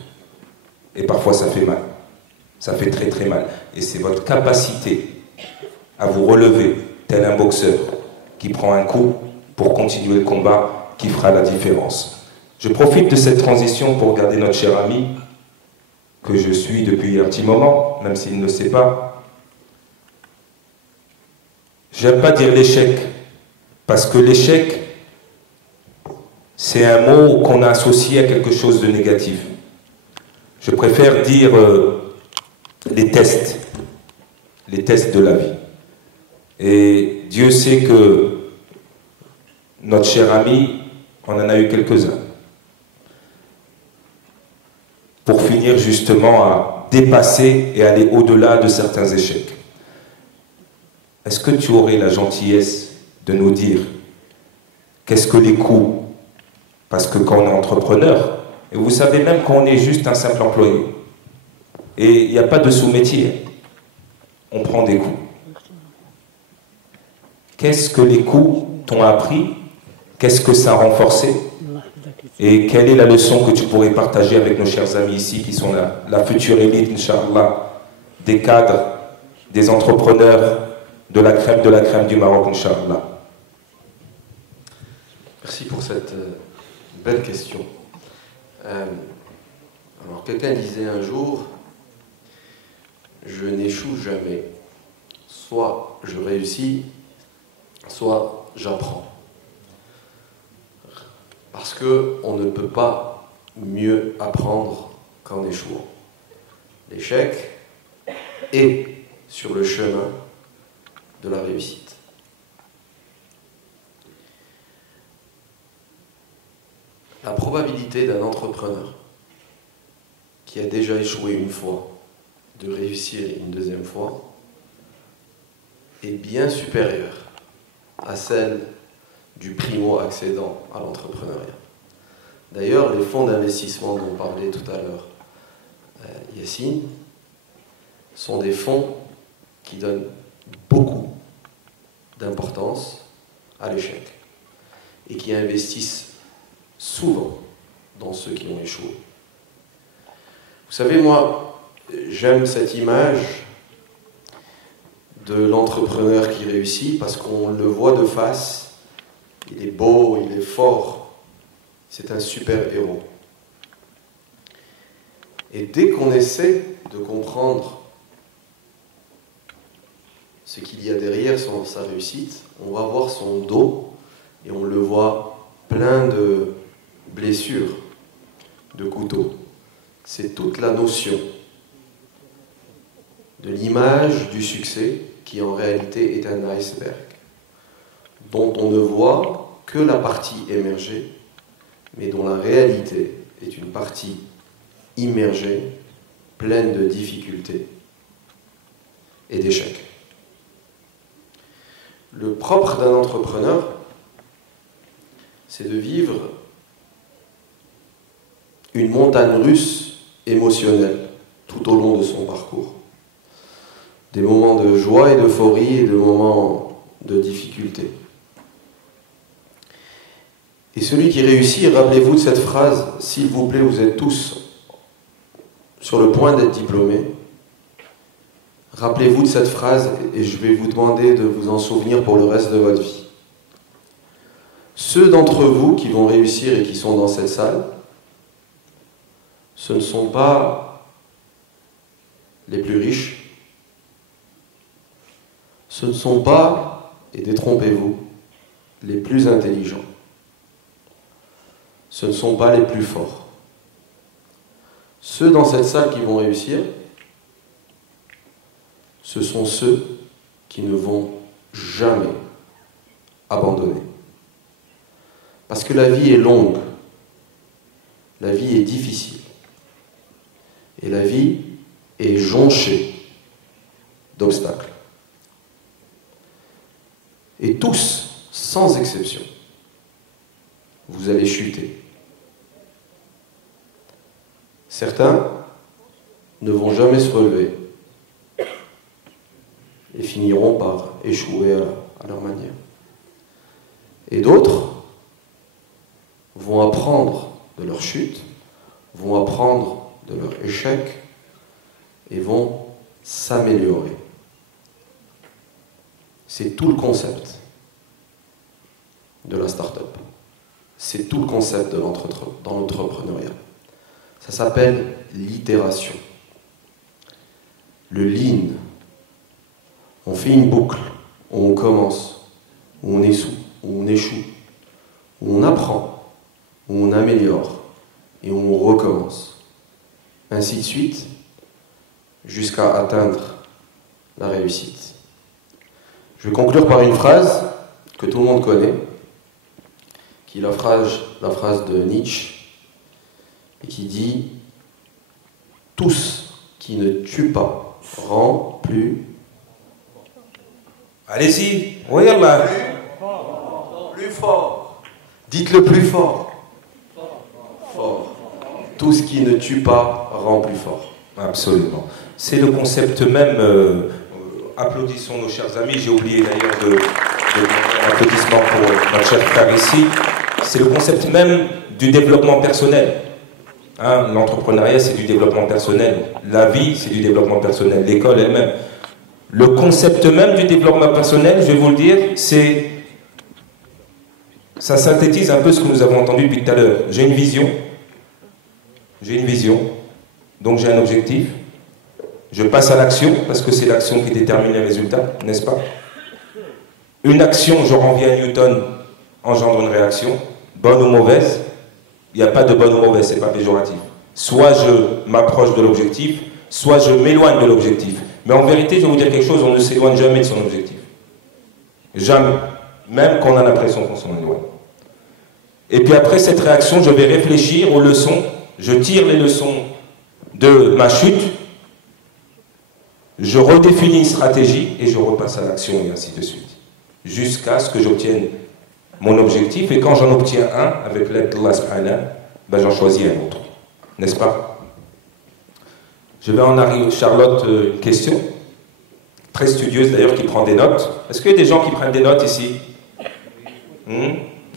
Et parfois ça fait mal. Ça fait très très mal. Et c'est votre capacité à vous relever, tel un boxeur qui prend un coup pour continuer le combat, qui fera la différence. Je profite de cette transition pour regarder notre cher ami, que je suis depuis un petit moment, même s'il ne le sait pas. J'aime pas dire l'échec, parce que l'échec, c'est un mot qu'on a associé à quelque chose de négatif. Je préfère dire les tests de la vie. Et Dieu sait que notre cher ami, on en a eu quelques-uns. Pour finir justement à dépasser et aller au-delà de certains échecs. Est-ce que tu aurais la gentillesse de nous dire qu'est-ce que les coûts? Parce que quand on est entrepreneur, et vous savez même qu'on est juste un simple employé, et il n'y a pas de sous-métier, on prend des coûts. Qu'est-ce que les coûts t'ont appris? Qu'est-ce que ça a renforcé? Et quelle est la leçon que tu pourrais partager avec nos chers amis ici qui sont la future élite, Inch'Allah, des cadres, des entrepreneurs, de la crème du Maroc, Inch'Allah? Merci pour cette belle question. Alors, quelqu'un disait un jour, je n'échoue jamais. Soit je réussis, soit j'apprends. Parce qu'on ne peut pas mieux apprendre qu'en échouant. L'échec est sur le chemin de la réussite. La probabilité d'un entrepreneur qui a déjà échoué une fois de réussir une deuxième fois est bien supérieure à celle du primo-accédant à l'entrepreneuriat. D'ailleurs, les fonds d'investissement dont parlait tout à l'heure Yassine sont des fonds qui donnent beaucoup d'importance à l'échec et qui investissent souvent dans ceux qui ont échoué. Vous savez, moi, j'aime cette image de l'entrepreneur qui réussit parce qu'on le voit de face. Il est beau, il est fort, c'est un super héros. Et dès qu'on essaie de comprendre ce qu'il y a derrière sa réussite, on va voir son dos et on le voit plein de blessures, de couteaux. C'est toute la notion de l'image du succès qui en réalité est un iceberg, dont on ne voit que la partie émergée, mais dont la réalité est une partie immergée, pleine de difficultés et d'échecs. Le propre d'un entrepreneur, c'est de vivre une montagne russe émotionnelle tout au long de son parcours. Des moments de joie et d'euphorie et des moments de difficulté. Et celui qui réussit, rappelez-vous de cette phrase, s'il vous plaît, vous êtes tous sur le point d'être diplômés. Rappelez-vous de cette phrase et je vais vous demander de vous en souvenir pour le reste de votre vie. Ceux d'entre vous qui vont réussir et qui sont dans cette salle, ce ne sont pas les plus riches, ce ne sont pas, et détrompez-vous, les plus intelligents. Ce ne sont pas les plus forts. Ceux dans cette salle qui vont réussir, ce sont ceux qui ne vont jamais abandonner. Parce que la vie est longue, la vie est difficile, et la vie est jonchée d'obstacles. Et tous, sans exception, vous allez chuter. Certains ne vont jamais se relever et finiront par échouer à leur manière. Et d'autres vont apprendre de leur chute, vont apprendre de leur échec et vont s'améliorer. C'est tout le concept de la start-up. C'est tout le concept dans l'entrepreneuriat. Ça s'appelle l'itération. Le lean. On fait une boucle où on commence, où on échoue, où on apprend, où on améliore et où on recommence. Ainsi de suite, jusqu'à atteindre la réussite. Je vais conclure par une phrase que tout le monde connaît, qui est la phrase de Nietzsche, et qui dit « Tout ce qui ne tue pas rend plus... » Allez-y, regarde. Plus fort. Dites-le plus fort. Fort. Tout ce qui ne tue pas rend plus fort. Absolument. C'est le concept même... applaudissons nos chers amis. J'ai oublié d'ailleurs de applaudissements pour notre cher frère ici. C'est le concept même du développement personnel. Hein, l'entrepreneuriat, c'est du développement personnel. La vie, c'est du développement personnel. L'école elle-même. Le concept même du développement personnel, je vais vous le dire, ça synthétise un peu ce que nous avons entendu depuis tout à l'heure. J'ai une vision, donc j'ai un objectif. Je passe à l'action, parce que c'est l'action qui détermine les résultats, n'est-ce pas? Une action, je renvoie à Newton, engendre une réaction, bonne ou mauvaise. Il n'y a pas de bonne ou mauvaise, c'est pas péjoratif. Soit je m'approche de l'objectif, soit je m'éloigne de l'objectif. Mais en vérité, je vais vous dire quelque chose, on ne s'éloigne jamais de son objectif. Jamais. Même quand on a l'impression qu'on s'en éloigne. Et puis après cette réaction, je vais réfléchir aux leçons, je tire les leçons de ma chute, je redéfinis une stratégie et je repasse à l'action et ainsi de suite. Jusqu'à ce que j'obtienne mon objectif, et quand j'en obtiens un, avec l'aide d'Allah subhanahu, ben j'en choisis un autre. N'est-ce pas? Je vais en arriver, Charlotte, une question, très studieuse d'ailleurs, qui prend des notes. Est-ce qu'il y a des gens qui prennent des notes ici?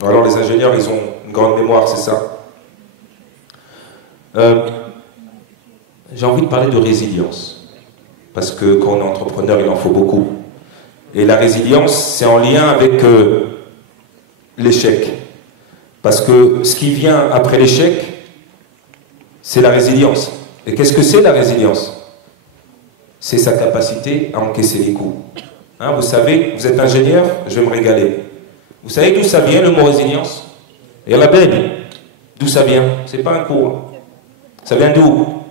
Alors les ingénieurs, ils ont une grande mémoire, c'est ça. J'ai envie de parler de résilience, parce que quand on est entrepreneur, il en faut beaucoup. Et la résilience, c'est en lien avec l'échec. Parce que ce qui vient après l'échec, c'est la résilience. Et qu'est-ce que c'est la résilience? C'est sa capacité à encaisser les coups. Hein, vous savez, vous êtes ingénieur, je vais me régaler. Vous savez d'où ça vient le mot résilience? Et la belle, d'où ça vient? C'est pas un cours. Ça vient d'où?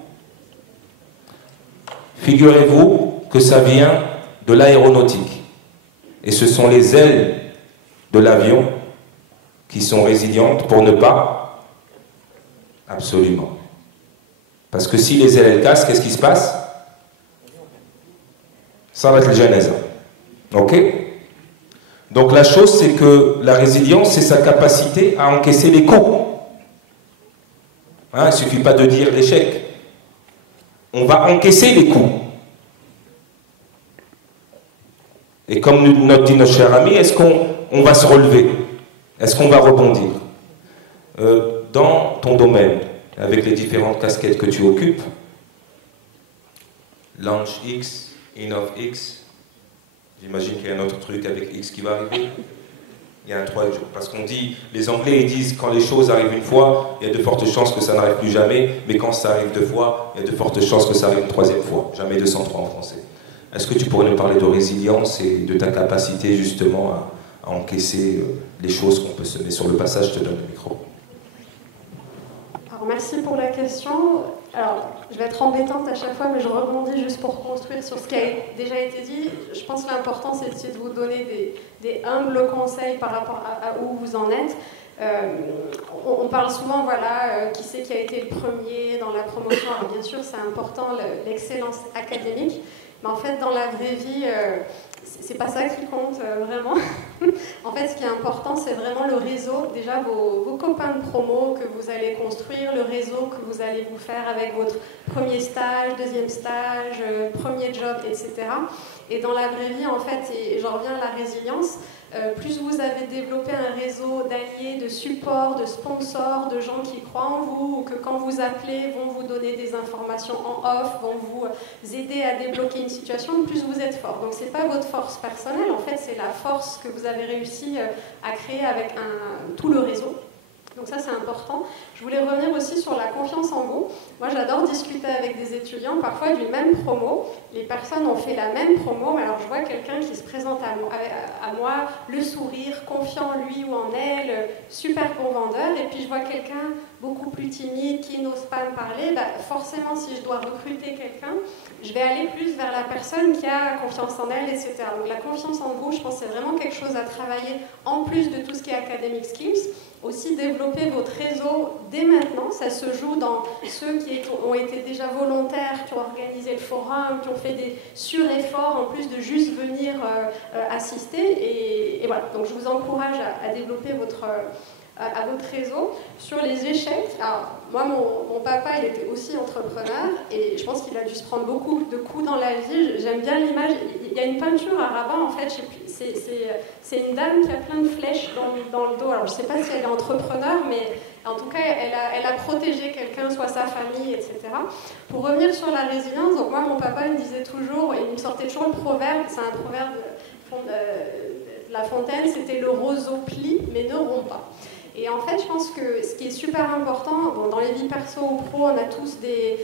Figurez-vous que ça vient de l'aéronautique. Et ce sont les ailes de l'avion qui sont résilientes pour ne pas... Absolument. Parce que si les ailes cassent, qu'est-ce qui se passe? Ça va être le genèse. Ok? Donc la chose, c'est que la résilience, c'est sa capacité à encaisser les coups. Hein, il ne suffit pas de dire l'échec. On va encaisser les coups. Et comme nous dit notre cher ami, est-ce qu'on va se relever? Est-ce qu'on va rebondir? Dans ton domaine, avec les différentes casquettes que tu occupes, Launch X, Innov X, j'imagine qu'il y a un autre truc avec X qui va arriver. Il y a un troisième, parce qu'on dit, les Anglais ils disent quand les choses arrivent une fois, il y a de fortes chances que ça n'arrive plus jamais, mais quand ça arrive deux fois, il y a de fortes chances que ça arrive une troisième fois. Jamais 203 en français. Est-ce que tu pourrais nous parler de résilience et de ta capacité justement à encaisser les choses qu'on peut semer sur le passage? Je te donne le micro. Alors, merci pour la question. Alors, je vais être embêtante à chaque fois, mais je rebondis juste pour construire sur ce qui a déjà été dit. Je pense que l'important, c'est d'essayer de vous donner des humbles conseils par rapport à où vous en êtes. On parle souvent, voilà, qui c'est qui a été le premier dans la promotion. Alors, bien sûr, c'est important, l'excellence académique. Mais en fait, dans la vraie vie, c'est pas ça qui compte vraiment. En fait, ce qui est important, c'est vraiment le réseau. Déjà, vos copains de promo que vous allez construire, le réseau que vous allez vous faire avec votre premier stage, deuxième stage, premier job, etc. Et dans la vraie vie, en fait, et j'en reviens à la résilience, plus vous avez développé un réseau d'alliés, de support, de sponsors, de gens qui croient en vous, ou que quand vous appelez, vont vous donner des informations en off, vont vous aider à débloquer une situation, plus vous êtes fort. Donc c'est pas votre force personnelle, en fait c'est la force que vous avez réussi à créer avec tout le réseau. Donc ça c'est important. Je voulais revenir aussi sur la confiance en vous. Moi j'adore discuter avec des étudiants, parfois d'une même promo. Les personnes ont fait la même promo, mais alors je vois quelqu'un qui se présente à moi, le sourire, confiant en lui ou en elle, super bon vendeur, et puis je vois quelqu'un beaucoup plus timide, qui n'ose pas me parler. Forcément si je dois recruter quelqu'un, je vais aller plus vers la personne qui a confiance en elle, etc. Donc la confiance en vous, je pense que c'est vraiment quelque chose à travailler en plus de tout ce qui est academic skills. Aussi développer votre réseau dès maintenant, ça se joue dans ceux qui ont été déjà volontaires, qui ont organisé le forum, qui ont fait des sur-efforts en plus de juste venir assister. Et voilà, donc je vous encourage à développer votre réseau. Sur les échecs, alors moi mon papa il était aussi entrepreneur et je pense qu'il a dû se prendre beaucoup de coups dans la vie. J'aime bien l'image, il y a une peinture à Rabat en fait, c'est une dame qui a plein de flèches dans le dos. Alors je ne sais pas si elle est entrepreneur, mais en tout cas elle a protégé quelqu'un, soit sa famille, etc. Pour revenir sur la résilience, donc moi mon papa il me disait toujours, il me sortait toujours le proverbe, c'est un proverbe de La Fontaine, c'était le roseau plie mais ne rompt pas. Et en fait, je pense que ce qui est super important, dans les vies perso ou pro, on a tous des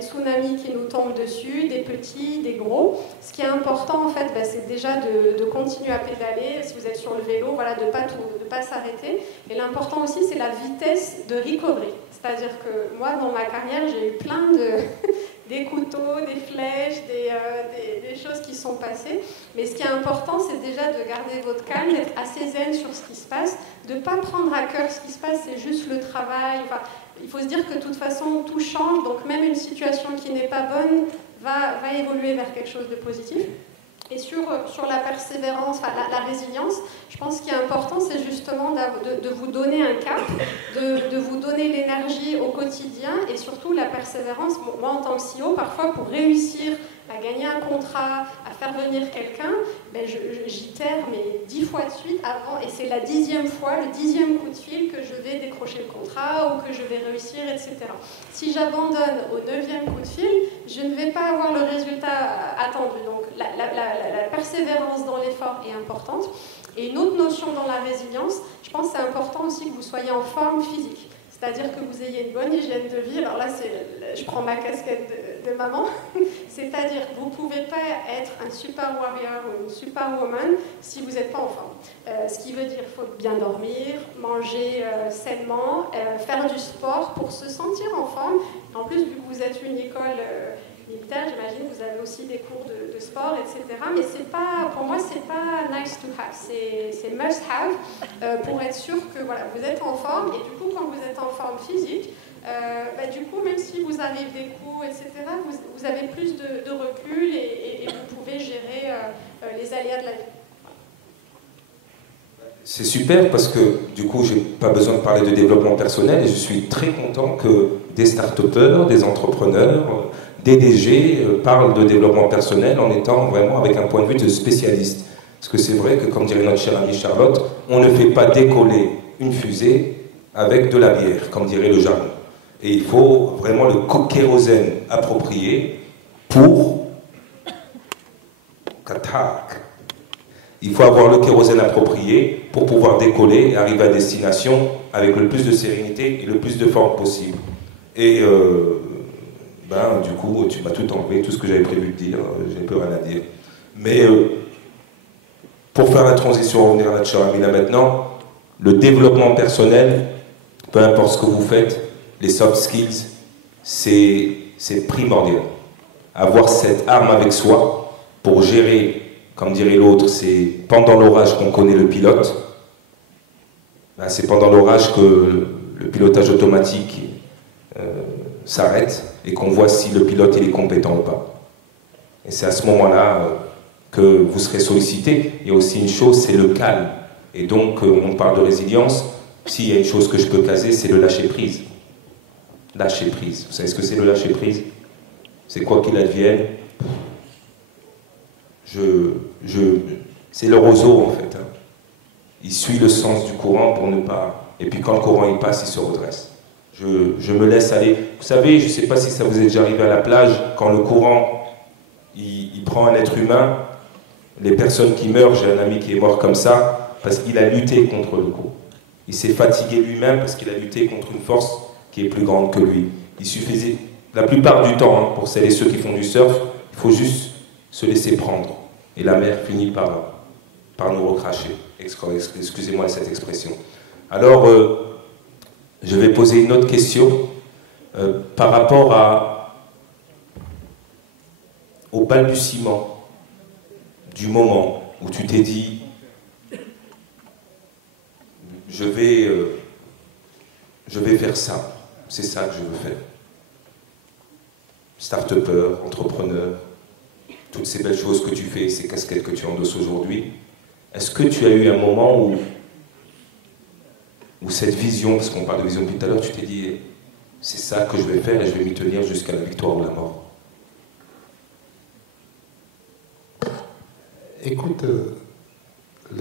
tsunamis qui nous tombent dessus, des petits, des gros. Ce qui est important, en fait, c'est déjà de continuer à pédaler. Si vous êtes sur le vélo, voilà, de pas s'arrêter. Et l'important aussi, c'est la vitesse de recovery. C'est-à-dire que moi, dans ma carrière, j'ai eu plein des couteaux, des flèches, des choses qui sont passées. Mais ce qui est important, c'est déjà de garder votre calme, d'être assez zen sur ce qui se passe, de ne pas prendre à cœur ce qui se passe, c'est juste le travail. Enfin, il faut se dire que de toute façon, tout change, donc même une situation qui n'est pas bonne va évoluer vers quelque chose de positif. Et sur la persévérance, enfin, la résilience, je pense qu'il est important, c'est justement de vous donner un cap, de vous donner l'énergie au quotidien et surtout la persévérance. Moi, en tant que CEO, parfois, pour réussir à gagner un contrat, à faire venir quelqu'un, j'itère mais 10 fois de suite avant, et c'est la 10e fois, le 10e coup de fil que je vais décrocher le contrat ou que je vais réussir, etc. Si j'abandonne au 9e coup de fil, je ne vais pas avoir le résultat attendu. Donc la persévérance dans l'effort est importante. Et une autre notion dans la résilience, je pense que c'est important aussi que vous soyez en forme physique. c'est-à-dire que vous ayez une bonne hygiène de vie. Alors là, je prends ma casquette de maman, c'est-à-dire que vous ne pouvez pas être un super warrior ou une super woman si vous n'êtes pas en forme. Ce qui veut dire qu'il faut bien dormir, manger sainement, faire du sport pour se sentir en forme. En plus, vu que vous êtes une école militaire, j'imagine que vous avez aussi des cours de sport, etc. Mais pour moi, c'est pas nice to have, c'est must have pour être sûr que voilà, vous êtes en forme. Et du coup, quand vous êtes en forme physique, du coup, même si vous avez des coups, etc., vous avez plus de recul et vous pouvez gérer les aléas de la vie. C'est super parce que du coup, j'ai pas besoin de parler de développement personnel et je suis très content que des start-upers, des entrepreneurs, des DG parlent de développement personnel en étant vraiment avec un point de vue de spécialiste. Parce que c'est vrai que, comme dirait notre chère amie Charlotte, on ne fait pas décoller une fusée avec de la bière, comme dirait le jargon. Et il faut vraiment le kérosène approprié pour... Il faut avoir le kérosène approprié pour pouvoir décoller et arriver à destination avec le plus de sérénité et le plus de forme possible. Et du coup, tu m'as tout enlevé, tout ce que j'avais prévu de dire, j'ai plus rien à dire. Mais pour faire la transition, revenir à notre chère amie là maintenant, le développement personnel, peu importe ce que vous faites, les soft skills, c'est primordial. Avoir cette arme avec soi pour gérer, comme dirait l'autre, c'est pendant l'orage qu'on connaît le pilote. C'est pendant l'orage que le pilotage automatique s'arrête et qu'on voit si le pilote il est compétent ou pas. Et c'est à ce moment-là que vous serez sollicité. Il y a aussi une chose, c'est le calme. Et donc, on parle de résilience. S'il y a une chose que je peux caser, c'est le lâcher-prise. Lâcher-prise. Vous savez ce que c'est le lâcher-prise? C'est quoi qu'il advienne. C'est le roseau, en fait. Hein. Il suit le sens du courant pour ne pas... Et puis quand le courant il passe, il se redresse. Je me laisse aller. Vous savez, je ne sais pas si ça vous est déjà arrivé à la plage, quand le courant, il prend un être humain, les personnes qui meurent, j'ai un ami qui est mort comme ça, parce qu'il a lutté contre le coup. Il s'est fatigué lui-même parce qu'il a lutté contre une force qui est plus grande que lui. Il suffisait, la plupart du temps, hein, pour celles et ceux qui font du surf, il faut juste se laisser prendre. Et la mer finit par nous recracher. Excusez-moi cette expression. Alors, je vais poser une autre question par rapport au balbutiement du moment où tu t'es dit je vais faire ça, c'est ça que je veux faire. Start-upper, entrepreneur, toutes ces belles choses que tu fais, ces casquettes que tu endosses aujourd'hui, est-ce que tu as eu un moment où cette vision, parce qu'on parle de vision depuis tout à l'heure, tu t'es dit c'est ça que je vais faire et je vais m'y tenir jusqu'à la victoire ou la mort? Écoute, il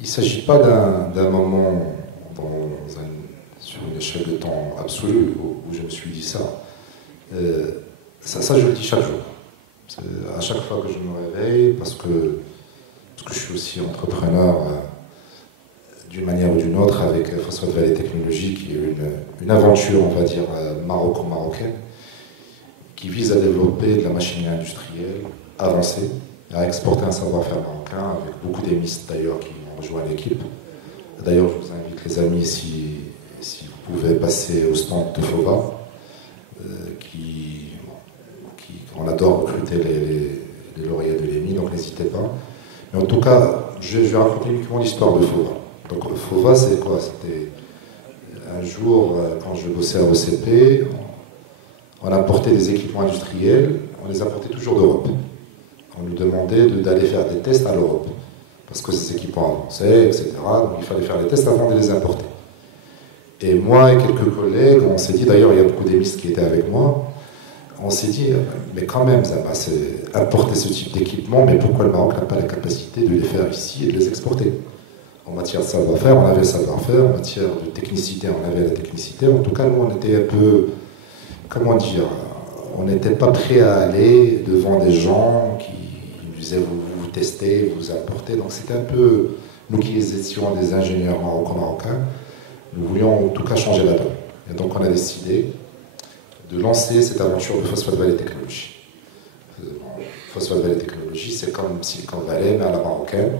ne s'agit pas d'un moment sur une échelle de temps absolue où je me suis dit ça. Ça, je le dis chaque jour. À chaque fois que je me réveille, parce que je suis aussi entrepreneur d'une manière ou d'une autre avec Phosphate Valley Technologies, qui est une aventure, on va dire, maroco-marocaine, qui vise à développer de la machinerie industrielle avancée, à exporter un savoir-faire marocain, avec beaucoup d'émistes d'ailleurs qui ont rejoint l'équipe. D'ailleurs, je vous invite les amis, si vous pouvez passer au stand de FOVA, on adore recruter les lauréats de l'EMI, donc n'hésitez pas. Mais en tout cas, je vais raconter uniquement l'histoire de FOVA. Donc FOVA, c'est quoi? C'était un jour, quand je bossais à OCP, on importait des équipements industriels, on les importait toujours d'Europe. On nous demandait d'aller faire des tests à l'Europe, parce que ces équipements avançaient, etc. Donc il fallait faire les tests avant de les importer. Et moi et quelques collègues, on s'est dit, d'ailleurs il y a beaucoup d'émistes qui étaient avec moi, on s'est dit, mais quand même, ça va importer ce type d'équipement, mais pourquoi le Maroc n'a pas la capacité de les faire ici et de les exporter? En matière de savoir-faire, on avait le savoir-faire, en matière de technicité, on avait la technicité. En tout cas, nous, on était un peu, comment dire, on n'était pas prêt à aller devant des gens qui nous disaient, vous testez, vous importez. Donc c'était un peu, nous qui étions des ingénieurs marocains, nous voulions en tout cas changer la donne. Et donc on a décidé de lancer cette aventure de Phosphate Valley Technologies. Phosphate Valley Technologies, c'est comme Silicon Valley, mais à la marocaine.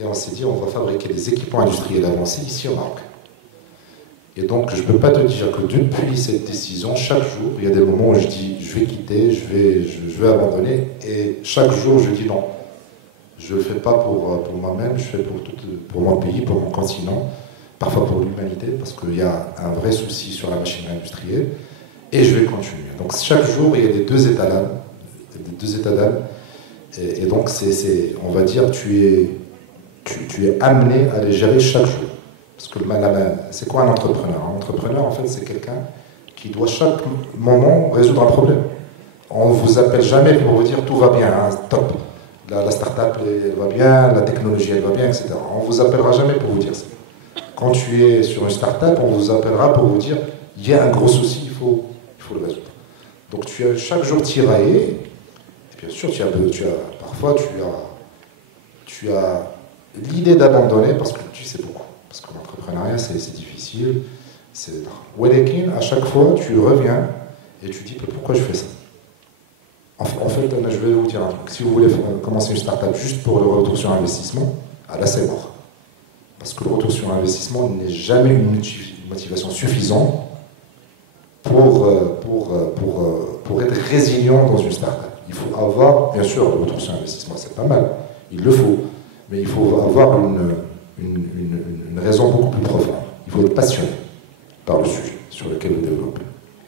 Et on s'est dit, on va fabriquer des équipements industriels avancés ici au Maroc. Et donc, je ne peux pas te dire que depuis cette décision, chaque jour, il y a des moments où je dis, je vais quitter, je vais abandonner. Et chaque jour, je dis non. Je ne le fais pas pour moi-même, je fais pour mon pays, pour mon continent, parfois pour l'humanité, parce qu'il y a un vrai souci sur la machine industrielle. Et je vais continuer. Donc, chaque jour, il y a des deux états d'âme. Et donc, on va dire, tu es amené à les gérer chaque jour. Parce que c'est quoi un entrepreneur? Un entrepreneur, en fait, c'est quelqu'un qui doit chaque moment résoudre un problème. On ne vous appelle jamais pour vous dire tout va bien, hein, top. La start-up elle va bien, la technologie elle va bien, etc. On ne vous appellera jamais pour vous dire ça. Quand tu es sur une start-up, on vous appellera pour vous dire il y a un gros souci, il faut le résoudre. Donc tu as chaque jour tiraillé. Et bien sûr, parfois tu as l'idée d'abandonner parce que tu sais beaucoup. Parce que l'entrepreneuriat, c'est difficile. Welekin, à chaque fois, tu reviens et tu dis pourquoi je fais ça. En fait, je vais vous dire un truc. Si vous voulez commencer une start-up juste pour le retour sur investissement, là, c'est mort. Parce que le retour sur investissement n'est jamais une motivation suffisante pour être résilient dans une start-up. Il faut avoir, bien sûr, le retour sur investissement, c'est pas mal. Il le faut. Mais il faut avoir une raison beaucoup plus profonde. Il faut être passionné par le sujet sur lequel vous développez.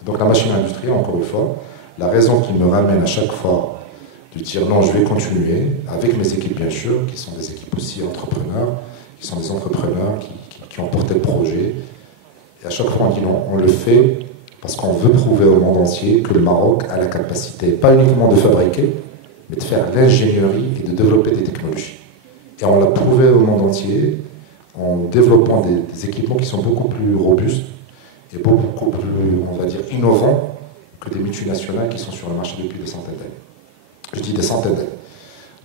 Donc la machine industrielle, encore une fois, la raison qui me ramène à chaque fois de dire non, je vais continuer, avec mes équipes bien sûr, qui sont des équipes aussi entrepreneurs, qui sont des entrepreneurs qui ont porté le projet. Et à chaque fois on dit non, on le fait parce qu'on veut prouver au monde entier que le Maroc a la capacité, pas uniquement de fabriquer, mais de faire l'ingénierie et de développer des technologies. Et on l'a prouvé au monde entier en développant des équipements qui sont beaucoup plus robustes et beaucoup plus, on va dire, innovants que des multinationales qui sont sur le marché depuis des centaines d'années. Je dis des centaines d'années.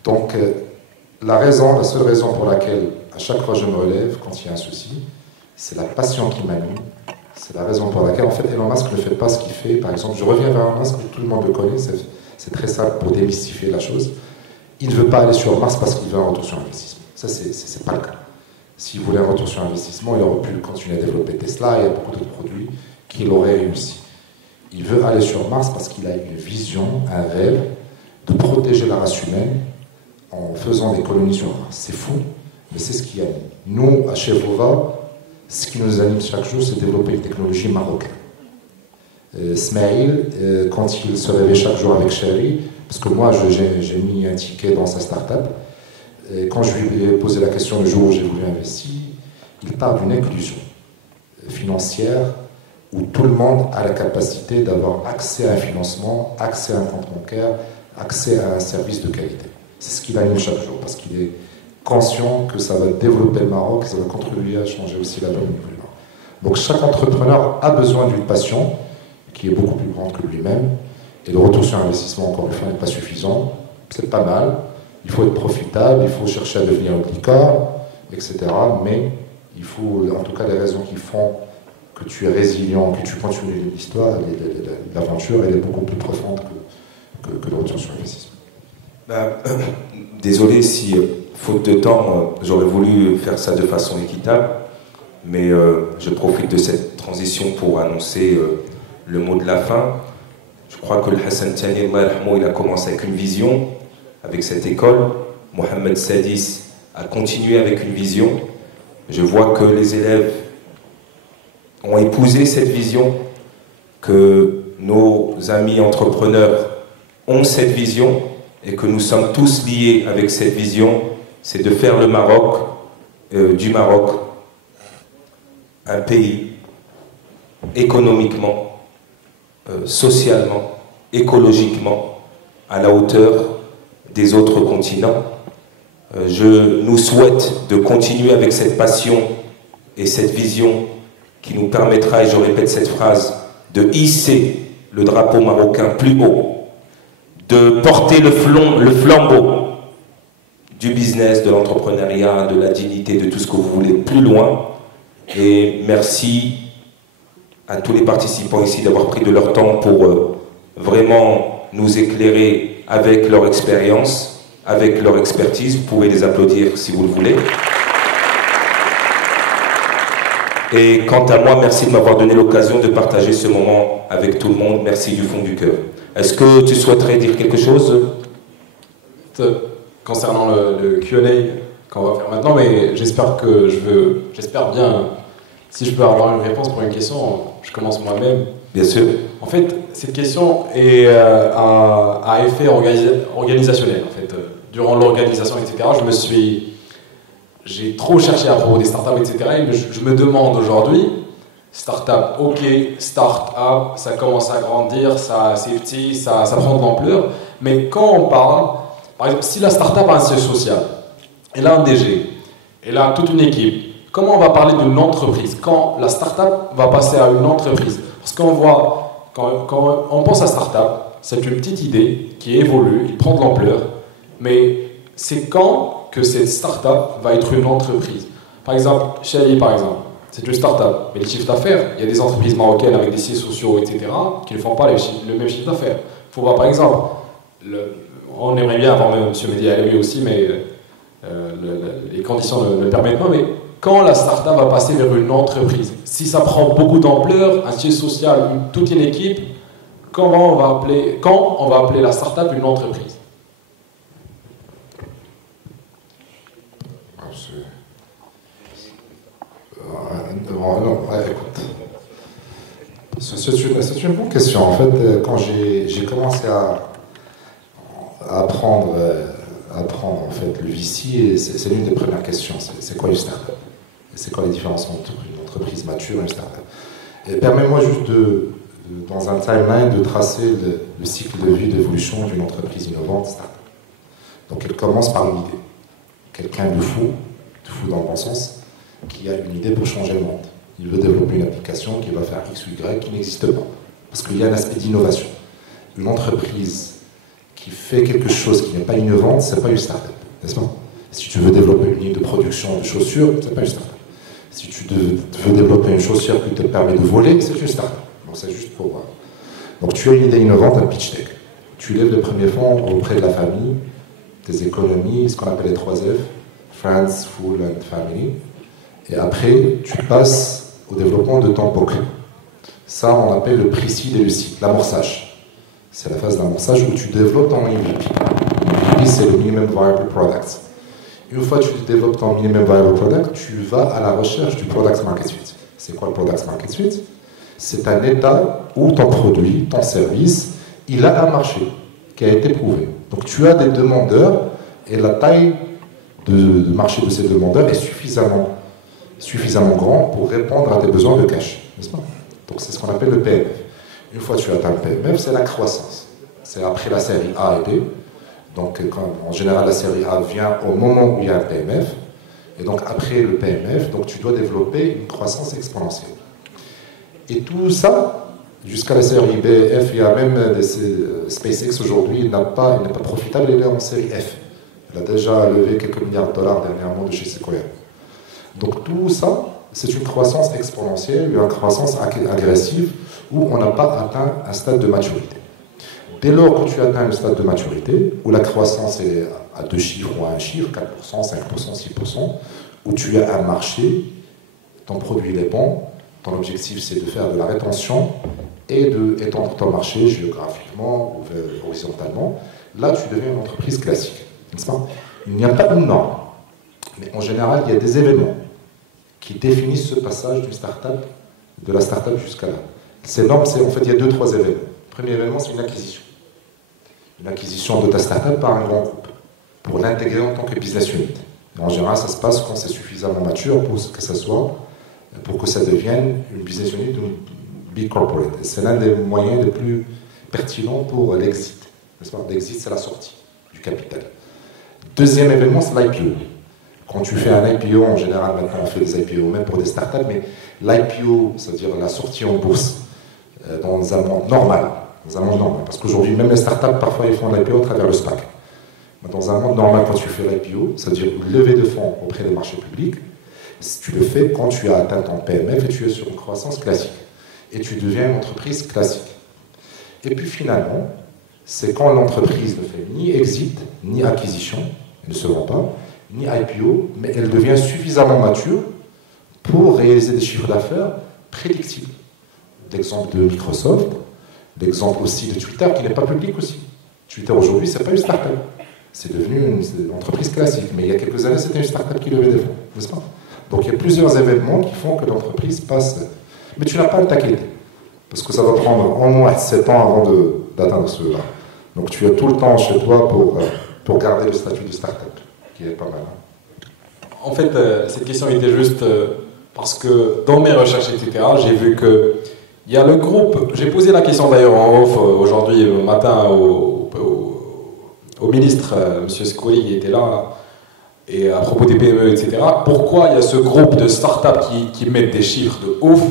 Donc, la seule raison pour laquelle, à chaque fois je me relève quand il y a un souci, c'est la passion qui m'anime. C'est la raison pour laquelle, en fait, Elon Musk ne fait pas ce qu'il fait. Par exemple, je reviens vers Elon Musk, tout le monde le connaît, c'est très simple pour démystifier la chose. Il ne veut pas aller sur Mars parce qu'il veut un retour sur investissement. Ça, c'est pas le cas. S'il voulait un retour sur investissement, il aurait pu continuer à développer Tesla, il y a beaucoup d'autres produits qu'il aurait réussi. Il veut aller sur Mars parce qu'il a une vision, un rêve de protéger la race humaine en faisant des colonies sur Mars. C'est fou, mais c'est ce qui anime. Nous, à Chevova, ce qui nous anime chaque jour, c'est développer une technologie marocaine. Smaïl, quand il se réveille chaque jour avec Chéri, parce que moi, j'ai mis un ticket dans sa start-up, et quand je lui ai posé la question le jour où j'ai voulu investir, il parle d'une inclusion financière où tout le monde a la capacité d'avoir accès à un financement, accès à un compte bancaire, accès à un service de qualité. C'est ce qu'il anime chaque jour, parce qu'il est conscient que ça va développer le Maroc, que ça va contribuer à changer aussi la donne du Maroc. Donc chaque entrepreneur a besoin d'une passion qui est beaucoup plus grande que lui-même, et le retour sur investissement, encore une fois, n'est pas suffisant. C'est pas mal, il faut être profitable, il faut chercher à devenir licorne, etc. Mais il faut, en tout cas, les raisons qui font que tu es résilient, que tu continues l'histoire, l'aventure, elle est beaucoup plus profonde que le retour sur investissement. Désolé si, faute de temps, j'aurais voulu faire ça de façon équitable, mais je profite de cette transition pour annoncer le mot de la fin. Je crois que le Hassan Tani, il a commencé avec une vision, avec cette école. Mohamed Sadis a continué avec une vision. Je vois que les élèves ont épousé cette vision, que nos amis entrepreneurs ont cette vision et que nous sommes tous liés avec cette vision, c'est de faire le Maroc, du Maroc, un pays économiquement, socialement, écologiquement, à la hauteur des autres continents. Je nous souhaite de continuer avec cette passion et cette vision qui nous permettra, et je répète cette phrase, de hisser le drapeau marocain plus haut, de porter le flambeau du business, de l'entrepreneuriat, de la dignité, de tout ce que vous voulez plus loin, Et merci à tous les participants ici d'avoir pris de leur temps pour vraiment nous éclairer avec leur expérience, avec leur expertise. Vous pouvez les applaudir si vous le voulez. Et quant à moi, merci de m'avoir donné l'occasion de partager ce moment avec tout le monde. Merci du fond du cœur. Est-ce que tu souhaiterais dire quelque chose concernant le Q&A qu'on va faire maintenant, mais j'espère bien, si je peux avoir une réponse pour une question, je commence moi-même. Bien sûr. En fait, cette question est à effet organisationnel. En fait, durant l'organisation, etc., j'ai trop cherché à propos des startups, etc. Et je me demande aujourd'hui, startup, ok, startup, ça commence à grandir, c'est petit, ça prend de l'ampleur, mais quand on parle, par exemple, si la startup a un siège social, elle a un DG, elle a toute une équipe, comment on va parler d'une entreprise quand la startup va passer à une entreprise? Parce qu'on voit, quand on pense à startup, c'est une petite idée qui évolue, qui prend de l'ampleur, mais c'est quand que cette start-up va être une entreprise. Par exemple, Chali, par exemple, c'est une start-up, mais les chiffres d'affaires, il y a des entreprises marocaines avec des sièges sociaux, etc., qui ne font pas le même chiffre d'affaires. Il faut voir, par exemple, on aimerait bien avoir même M. Mehdi Alaoui aussi, mais les conditions ne le permettent pas, mais quand la start-up va passer vers une entreprise, si ça prend beaucoup d'ampleur, un siège social, toute une équipe, quand on va appeler la start-up une entreprise? C'est une bonne question. En fait, quand j'ai commencé à apprendre en fait, le VC, c'est l'une des premières questions. C'est quoi une start-up? C'est quoi la différence entre une entreprise mature et une start-up? Et permets-moi juste dans un timeline, de tracer le cycle de vie d'évolution d'une entreprise innovante start-up. Donc elle commence par une idée. Quelqu'un de fou dans le bon sens, qui a une idée pour changer le monde. Il veut développer une application qui va faire X ou Y qui n'existe pas. Parce qu'il y a un aspect d'innovation. Une entreprise qui fait quelque chose qui n'est pas innovante, c'est pas une start-up, n'est-ce pas? Si tu veux développer une ligne de production de chaussures, c'est pas une start-up. Si tu veux développer une chaussure qui te permet de voler, c'est une start-up. Donc c'est juste pour voir. Donc tu as une idée innovante, un pitch deck. Tu lèves le premier fonds auprès de la famille, des économies, ce qu'on appelle les 3 F, Friends, Fool and Family. Et après, tu passes au développement de ton POC. Ça, on appelle le pre-seed et le seed, l'amorçage. C'est la phase d'amorçage où tu développes ton MVP. MVP, c'est le Minimum Viable Product. Une fois que tu développes ton Minimum Viable Product, tu vas à la recherche du Product Market Fit. C'est quoi le Product Market Fit? C'est un état où ton produit, ton service, il a un marché qui a été prouvé. Donc tu as des demandeurs et la taille de marché de ces demandeurs est suffisamment grand pour répondre à tes besoins de cash, n'est-ce pas? Donc c'est ce qu'on appelle le PMF. Une fois que tu atteins le PMF, c'est la croissance. C'est après la série A et B. Donc en général, la série A vient au moment où il y a un PMF. Et donc après le PMF, donc, tu dois développer une croissance exponentielle. Et tout ça, jusqu'à la série B, F, il y a même SpaceX aujourd'hui, il n'est pas profitable, il est en série F. Il a déjà levé quelques milliards de dollars dernièrement de chez Sequoia. Donc tout ça, c'est une croissance exponentielle, une croissance agressive où on n'a pas atteint un stade de maturité. Dès lors que tu atteins un stade de maturité, où la croissance est à 2 chiffres ou à 1 chiffre, 4%, 5%, 6%, où tu as un marché, ton produit est bon, ton objectif c'est de faire de la rétention et d'étendre ton marché géographiquement ou horizontalement, là tu deviens une entreprise classique. N'est-ce pas? Il n'y a pas une norme, mais en général il y a des événements qui définissent ce passage d'une start-up, de la start-up jusqu'à là. Ces normes, en fait, il y a 2-3 événements. Le premier événement, c'est une acquisition. Une acquisition de ta start-up par un grand groupe, pour l'intégrer en tant que business unit. Et en général, ça se passe quand c'est suffisamment mature pour que ça devienne une business unit d'une big corporate. C'est l'un des moyens les plus pertinents pour l'exit. L'exit, c'est la sortie du capital. Deuxième événement, c'est l'IPO. Quand tu fais un IPO, en général, maintenant on fait des IPO même pour des startups, mais l'IPO, c'est-à-dire la sortie en bourse, dans un monde normal, parce qu'aujourd'hui, même les startups, parfois, ils font l'IPO à travers le SPAC. Mais dans un monde normal, quand tu fais l'IPO, c'est-à-dire une levée de fonds auprès des marchés publics, Tu le fais quand tu as atteint ton PMF et tu es sur une croissance classique. Et tu deviens une entreprise classique. Et puis finalement, c'est quand l'entreprise ne fait ni exit, ni acquisition, elle ne se vend pas, ni IPO, mais elle devient suffisamment mature pour réaliser des chiffres d'affaires prédictibles. L'exemple de Microsoft, l'exemple aussi de Twitter, qui n'est pas public aussi. Twitter aujourd'hui, ce n'est pas une start-up. C'est devenu une entreprise classique. Mais il y a quelques années, c'était une start-up qui levait des fonds, n'est-ce pas? Donc il y a plusieurs événements qui font que l'entreprise passe. Mais tu n'as pas à t'inquiéter. Parce que ça va prendre au moins 7 ans avant d'atteindre cela. Donc tu as tout le temps chez toi pour garder le statut de start-up, qui est pas mal. En fait, cette question était juste parce que dans mes recherches, etc., j'ai vu que il y a le groupe. J'ai posé la question d'ailleurs en off aujourd'hui matin au ministre, M. Scoli, qui était là, et à propos des PME, etc. Pourquoi il y a ce groupe de start-up qui mettent des chiffres de ouf,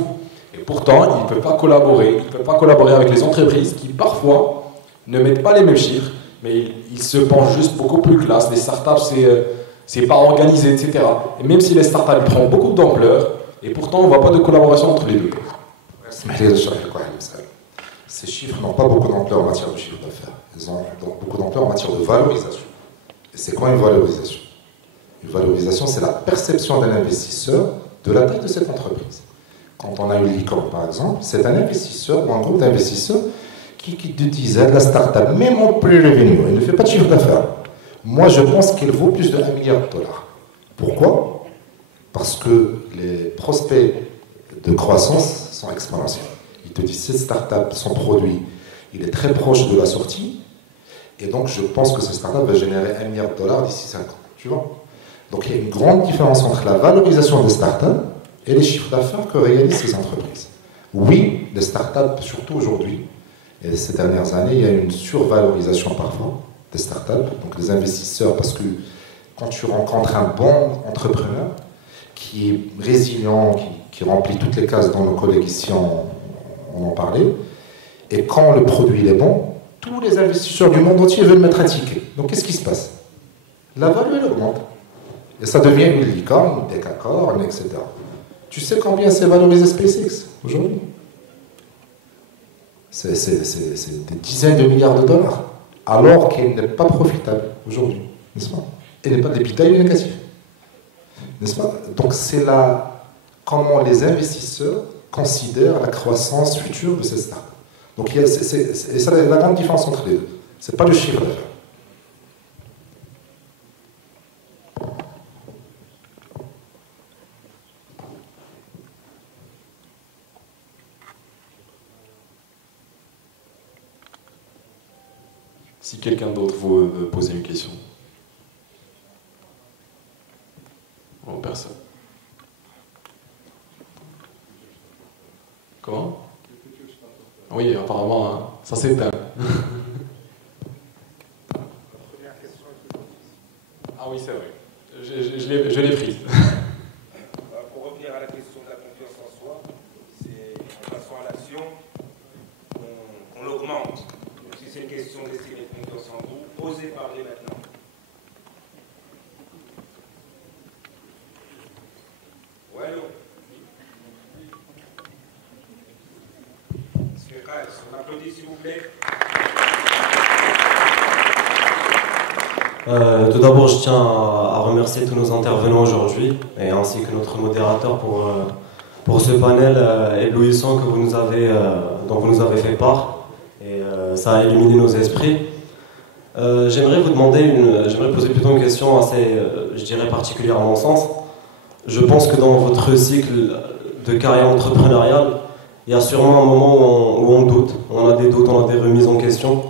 et pourtant ils ne peuvent pas collaborer. Ils ne peuvent pas collaborer avec les entreprises qui parfois ne mettent pas les mêmes chiffres, mais ils se pensent juste beaucoup plus classe. Les start-up, c'est pas organisé, etc. Et même si les start-up prennent beaucoup d'ampleur, et pourtant on ne voit pas de collaboration entre les deux. Ces chiffres n'ont pas beaucoup d'ampleur en matière de chiffre d'affaires. Ils ont donc beaucoup d'ampleur en matière de valorisation. Et c'est quoi une valorisation? Une valorisation, c'est la perception d'un investisseur de la taille de cette entreprise. Quand on a une licorne, par exemple, c'est un investisseur ou un groupe d'investisseurs qui te disait de la start-up, même en pré-revenu, il ne fait pas de chiffre d'affaires. Moi, je pense qu'il vaut plus de 1 milliard de dollars. Pourquoi? Parce que les prospects de croissance sont exponentiels. Ils te disent, cette start-up, son produit, il est très proche de la sortie, et donc je pense que cette start-up va générer 1 milliard de dollars d'ici 5 ans. Tu vois? Donc il y a une grande différence entre la valorisation des start-up et les chiffres d'affaires que réalisent ces entreprises. Oui, les start-up, surtout aujourd'hui, et ces dernières années, il y a une survalorisation parfois des start-up, donc les investisseurs, parce que quand tu rencontres un bon entrepreneur qui est résilient, qui remplit toutes les cases dont nos collègues ici on en parlait, et quand le produit est bon, tous les investisseurs du monde entier veulent mettre un ticket. Donc qu'est-ce qui se passe? La valeur elle augmente. Et ça devient une licorne, une décacorne, etc. Tu sais combien c'est valorisé SpaceX aujourd'hui? C'est des dizaines de milliards de dollars, alors qu'elle n'est pas profitable aujourd'hui, n'est-ce pas? Elle n'est pas d'EBITDA, elle est négative, n'est-ce pas? Donc c'est là comment les investisseurs considèrent la croissance future de ces startups. Donc et ça c'est la grande différence entre les deux. C'est pas le chiffre d'affaires. Si quelqu'un d'autre veut poser une question. Oh, personne. Comment? Oui, apparemment, hein, ça s'éteint. Ah oui, c'est vrai. Je l'ai prise. Pour revenir à la question de la confiance en soi, c'est en passant à l'action qu'on l'augmente. Donc si c'est une question d'estime de confiance en vous, osez parler maintenant. Ouais, non. On applaudit s'il vous plaît. Tout d'abord, je tiens à remercier tous nos intervenants aujourd'hui, et ainsi que notre modérateur pour ce panel éblouissant que dont vous nous avez fait part. Et ça a illuminé nos esprits. J'aimerais poser plutôt une question assez, je dirais, particulière à mon sens. Je pense que dans votre cycle de carrière entrepreneuriale, il y a sûrement un moment où on doute, on a des doutes, on a des remises en question.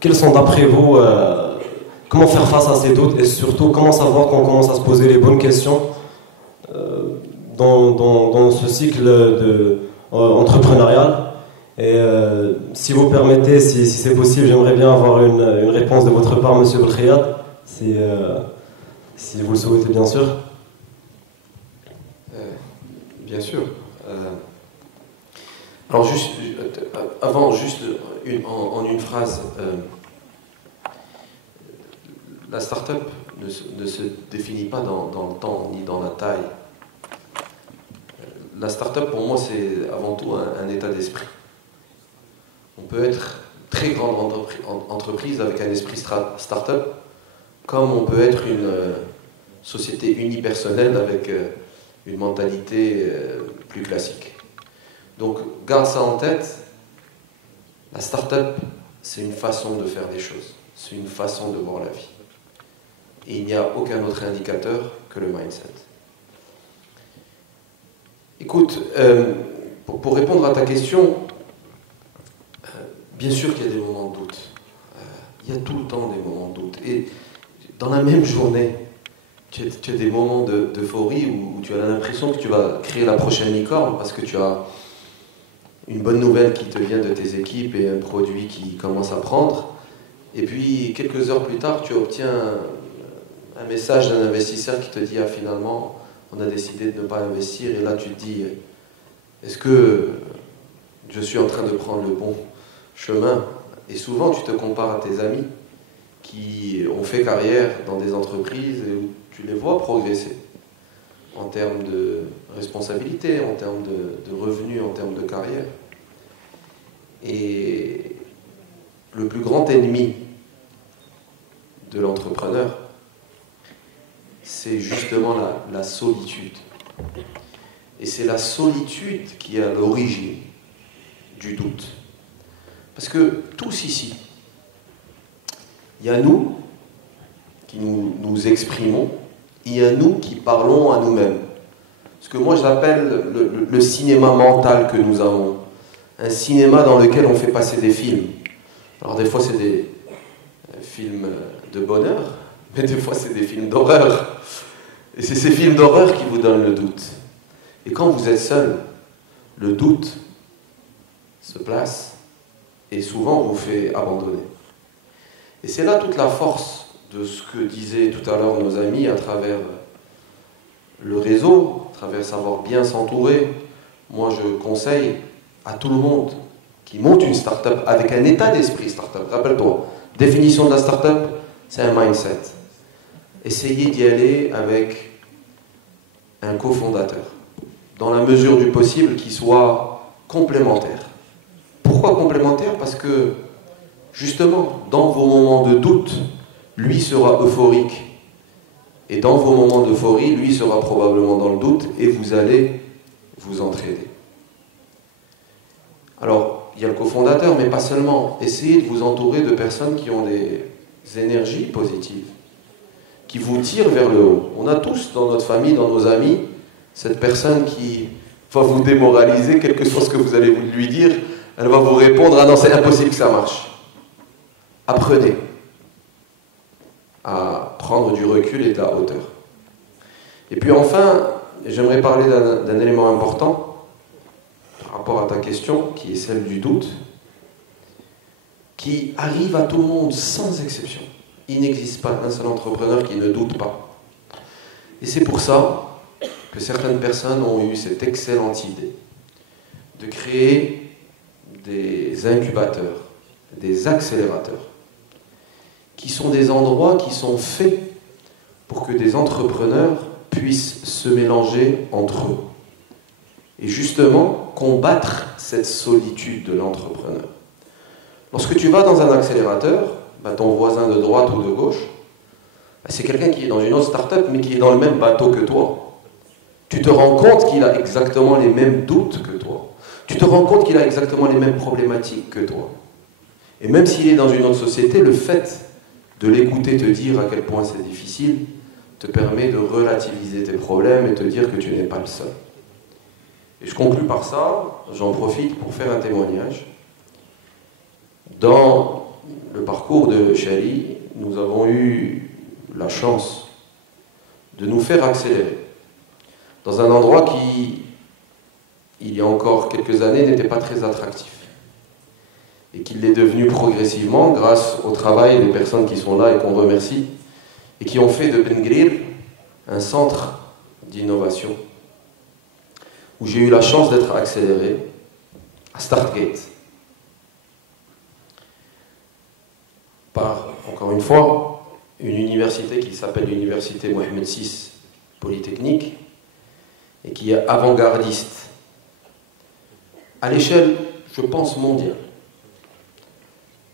Quels sont d'après vous, comment faire face à ces doutes et surtout comment savoir qu'on commence à se poser les bonnes questions dans ce cycle entrepreneurial? Et si vous permettez, si c'est possible, j'aimerais bien avoir une réponse de votre part, Monsieur Belkhayat, si vous le souhaitez, bien sûr. Bien sûr. Alors, juste en une phrase, la start-up ne se définit pas dans le temps ni dans la taille. La start-up, pour moi, c'est avant tout un état d'esprit. On peut être très grande entreprise avec un esprit start-up, comme on peut être une société unipersonnelle avec une mentalité plus classique. Donc, garde ça en tête. La start-up, c'est une façon de faire des choses. C'est une façon de voir la vie. Et il n'y a aucun autre indicateur que le mindset. Écoute, pour répondre à ta question, bien sûr qu'il y a des moments de doute. Il y a tout le temps des moments de doute. Et dans la même journée, tu as des moments d'euphorie où tu as l'impression que tu vas créer la prochaine licorne parce que tu as une bonne nouvelle qui te vient de tes équipes et un produit qui commence à prendre. Et puis, quelques heures plus tard, tu obtiens un message d'un investisseur qui te dit « Ah, finalement, on a décidé de ne pas investir. » Et là, tu te dis « Est-ce que je suis en train de prendre le bon chemin ?» Et souvent, tu te compares à tes amis qui ont fait carrière dans des entreprises et où tu les vois progresser en termes de responsabilité, en termes de revenus, en termes de carrière. Et le plus grand ennemi de l'entrepreneur, c'est justement la solitude. Et c'est la solitude qui est à l'origine du doute. Parce que tous ici, il y a nous qui nous exprimons, il y a nous qui parlons à nous-mêmes. Ce que moi j'appelle le cinéma mental que nous avons. Un cinéma dans lequel on fait passer des films. Alors des fois c'est des films de bonheur, mais des fois c'est des films d'horreur. Et c'est ces films d'horreur qui vous donnent le doute. Et quand vous êtes seul, le doute se place et souvent vous fait abandonner. Et c'est là toute la force de ce que disaient tout à l'heure nos amis à travers le réseau, à travers savoir bien s'entourer. Moi je conseille à tout le monde qui monte une start-up avec un état d'esprit start-up. Rappelle-toi, définition de la start-up, c'est un mindset. Essayez d'y aller avec un cofondateur, dans la mesure du possible qui soit complémentaire. Pourquoi complémentaire? Parce que, justement, dans vos moments de doute, lui sera euphorique. Et dans vos moments d'euphorie, lui sera probablement dans le doute et vous allez vous entraider. Alors, il y a le cofondateur, mais pas seulement. Essayez de vous entourer de personnes qui ont des énergies positives, qui vous tirent vers le haut. On a tous dans notre famille, dans nos amis, cette personne qui va vous démoraliser, quel que soit ce que vous allez lui dire, elle va vous répondre « Ah non, c'est impossible que ça marche ». Apprenez à prendre du recul et de la hauteur. Et puis enfin, j'aimerais parler d'un élément important par rapport à ta question, qui est celle du doute, qui arrive à tout le monde sans exception. Il n'existe pas un seul entrepreneur qui ne doute pas. Et c'est pour ça que certaines personnes ont eu cette excellente idée de créer des incubateurs, des accélérateurs, qui sont des endroits qui sont faits pour que des entrepreneurs puissent se mélanger entre eux. Et justement, combattre cette solitude de l'entrepreneur. Lorsque tu vas dans un accélérateur, ton voisin de droite ou de gauche, c'est quelqu'un qui est dans une autre start-up, mais qui est dans le même bateau que toi. Tu te rends compte qu'il a exactement les mêmes doutes que toi. Tu te rends compte qu'il a exactement les mêmes problématiques que toi. Et même s'il est dans une autre société, le fait de l'écouter te dire à quel point c'est difficile te permet de relativiser tes problèmes et te dire que tu n'es pas le seul. Et je conclue par ça, j'en profite pour faire un témoignage. Dans le parcours de Chali, nous avons eu la chance de nous faire accélérer dans un endroit qui, il y a encore quelques années, n'était pas très attractif. Et qu'il l'est devenu progressivement grâce au travail des personnes qui sont là et qu'on remercie, et qui ont fait de Ben Grir un centre d'innovation, où j'ai eu la chance d'être accéléré à Startgate. Par, encore une fois, une université qui s'appelle l'Université Mohamed VI Polytechnique et qui est avant-gardiste à l'échelle, je pense, mondiale